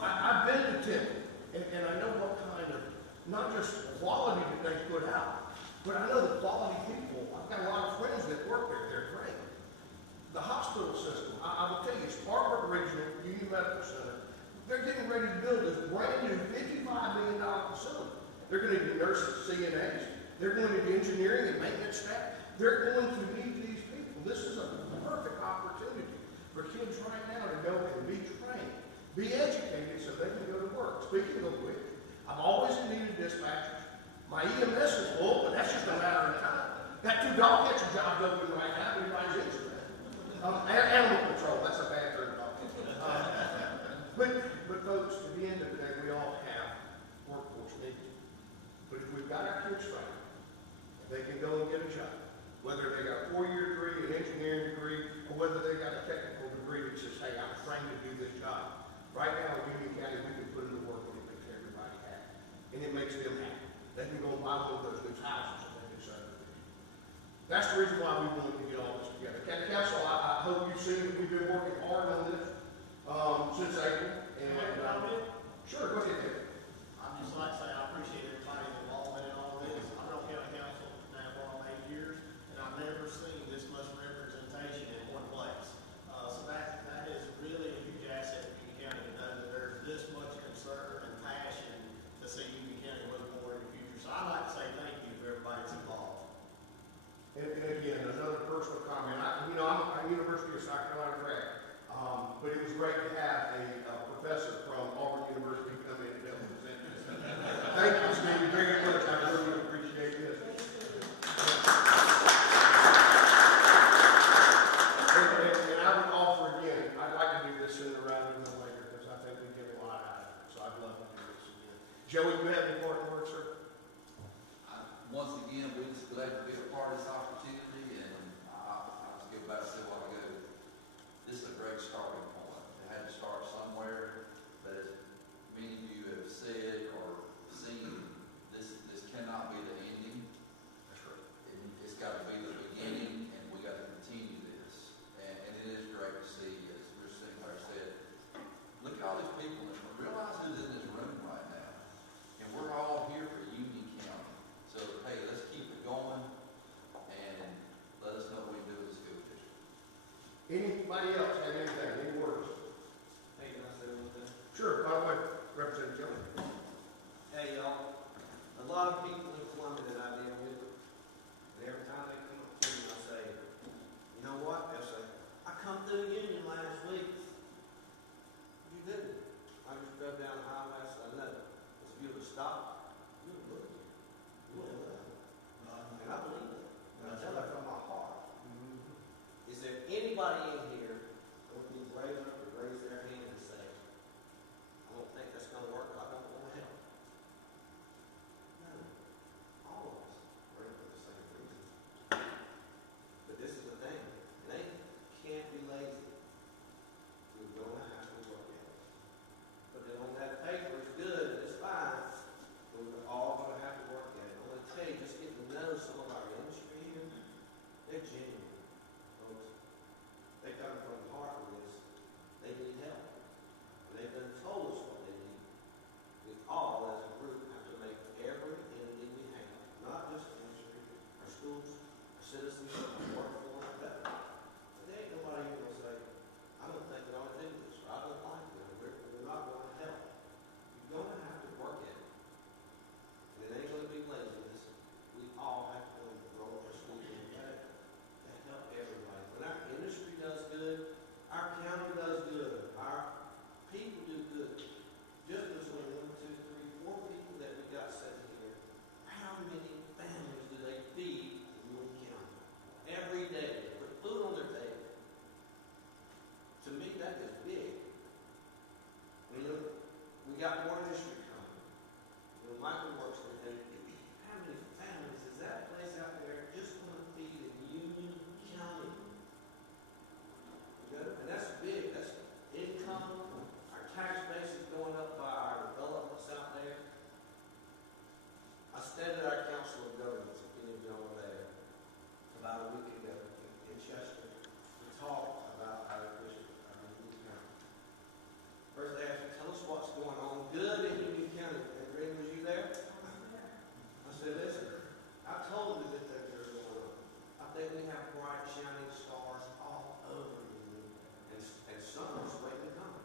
I've been to Temple, and I know what kind of, not just quality that they put out, but I know the quality people. I've got a lot of friends that work there. They're great. The hospital system, I will tell you, Spartanburg Regional Union Medical Center, they're getting ready to build this brand new $55 million facility. They're going to do nurses, CNAs. They're going to do engineering and maintenance staff. They're going to need these people. This is a perfect opportunity for kids right now to go and be trained, be educated so they can go to work. Speaking of which, I've always needed dispatchers. My EMS is full, but that's just a matter of time. Got 2 dog catcher jobs open right now. Everybody's interested. Animal control, that's a bad term. But folks, at the end of the day, we all have workforce needs. But if we've got our kids trained, they can go and get a job. whether they got a 4-year degree, an engineering degree, or whether they got a technical degree that says, hey, I'm trained to do this job. Right now in Union County, we can put in the work and it makes everybody happy. And it makes them happy. They can go buy one of those new houses and they do subdivision. That's the reason why we wanted to get all this together. County Council, I hope you've seen that we've been working hard on this since April. And, sure, go ahead, David. I'd just like to say I appreciate everybody's involvement in all this. I've been on county council now for all 8 years, and I've never seen this much representation in one place. So that is really a huge asset to Union County to know that there's this much concern and passion to see Union County move forward in the future. So I'd like to say thank you for everybody that's involved. And again, another personal comment. I'm a University of South Carolina grad, but it was great to have a professor from Auburn University come in and help present this. Thank you, Steve, very much. I really appreciate this. And I would offer again, I'd like to do this sooner rather than later because I think we get a lot out of it. So I'd love to do this again. Joey, do you have any parting words, sir? Once again, we're just glad to be a part of this opportunity, and I'll just go back and say a while ago, this is a great starting point. It had to start somewhere, but as many of you have said or seen, this cannot be the ending. That's right. It's got to be the beginning, and we got to continue this. And it is great to see, as Mr. Sinclair said, look at all these people, and realize who's in this room right now. And we're all here for Union County. So, hey, let's keep it going, and let us know what we do in the school district. Anybody else have anything, any words? Hey, can I say one thing? Sure, by the way, Representative Jones. Hey, y'all, a lot of people in Columbia that I deal with, and every time they come up to me, I say, you know what? They'll say, I come through Union last week. You didn't. I just drove down the highway, I said, I know. If you would have stopped, you would have looked. You would have looked. And I believe it. And I tell that from my heart. Is there anybody in here who needs to raise up or raise their hand and say, I don't think that's going to work, I don't want to help? No. All of us are in for the same reason. But this is the thing. They can't be lazy. We're going to have to work at it. But then on that paper, it's good and it's fine, but we're all going to have to work at it. I'm going to tell you, just getting to know some of our industry here, they're genuine, folks. They come from the heart with this. They need help. And they've done told us what they need. We all, as a group, have to make every entity we have, not just industry, our schools, our citizens, our workforce, better. But there ain't nobody here going to say, I don't think we ought to do this, or I don't like it, or we're not going to help. You're going to have to work at it. And it ain't going to be laziness. We all have to roll our sleeves in better to help everybody. When our industry does good, our county does good, our people do good. Just as when 1, 2, 3, 4 people that we got sitting here, how many families do they feed in Union County? Every day, they put food on their table. To me, that is big. And look, we got more industry coming. When Michael works there, how many families is that place out there just going to feed in Union County? You know? And that's big. That's income. Our tax base is going up by our developments out there. I stayed at our council of governments, if any of y'all were there, about a week ago in Chester. We talked about our district, our Union County. First they asked me, tell us what's going on good in Union County. And Green, was you there? I said, listen, I told them the good things that are going on. I think we have bright, shining stars all over Union, and summer's waiting to come.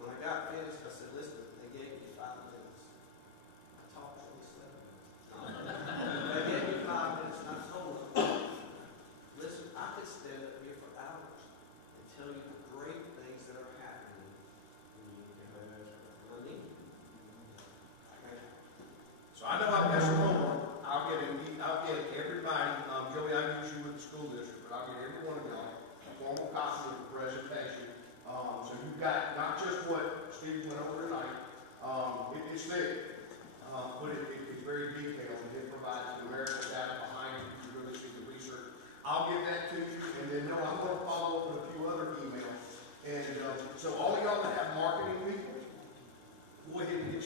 When I got finished, I said, listen, they gave me 5 minutes. I talked 27 minutes. They gave me 5 minutes, and I told them, listen, I could stand up here for hours and tell you the great things that are happening in Union County. I need you. So I know I've got some homework. I'll get everybody, Joey, I use you with the school district, but I'll get every one of y'all a formal copy of the presentation. So you've got not just what Steve went over tonight, it's thick, but it's very detailed, and it provides numerical data behind it. You really see the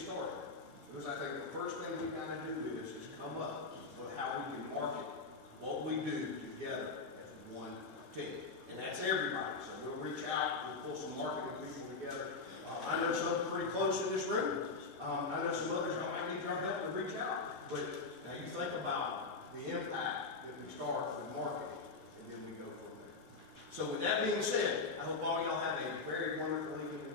started. Because I think the first thing we gotta do is come up with how we can market what we do together as one team. And that's everybody, so we'll reach out, we'll pull some marketing people together. I know some pretty close in this room. I know some others that might need your help to reach out. But now you think about the impact that we start with marketing, and then we go from there. So with that being said, I hope all y'all have a very wonderful evening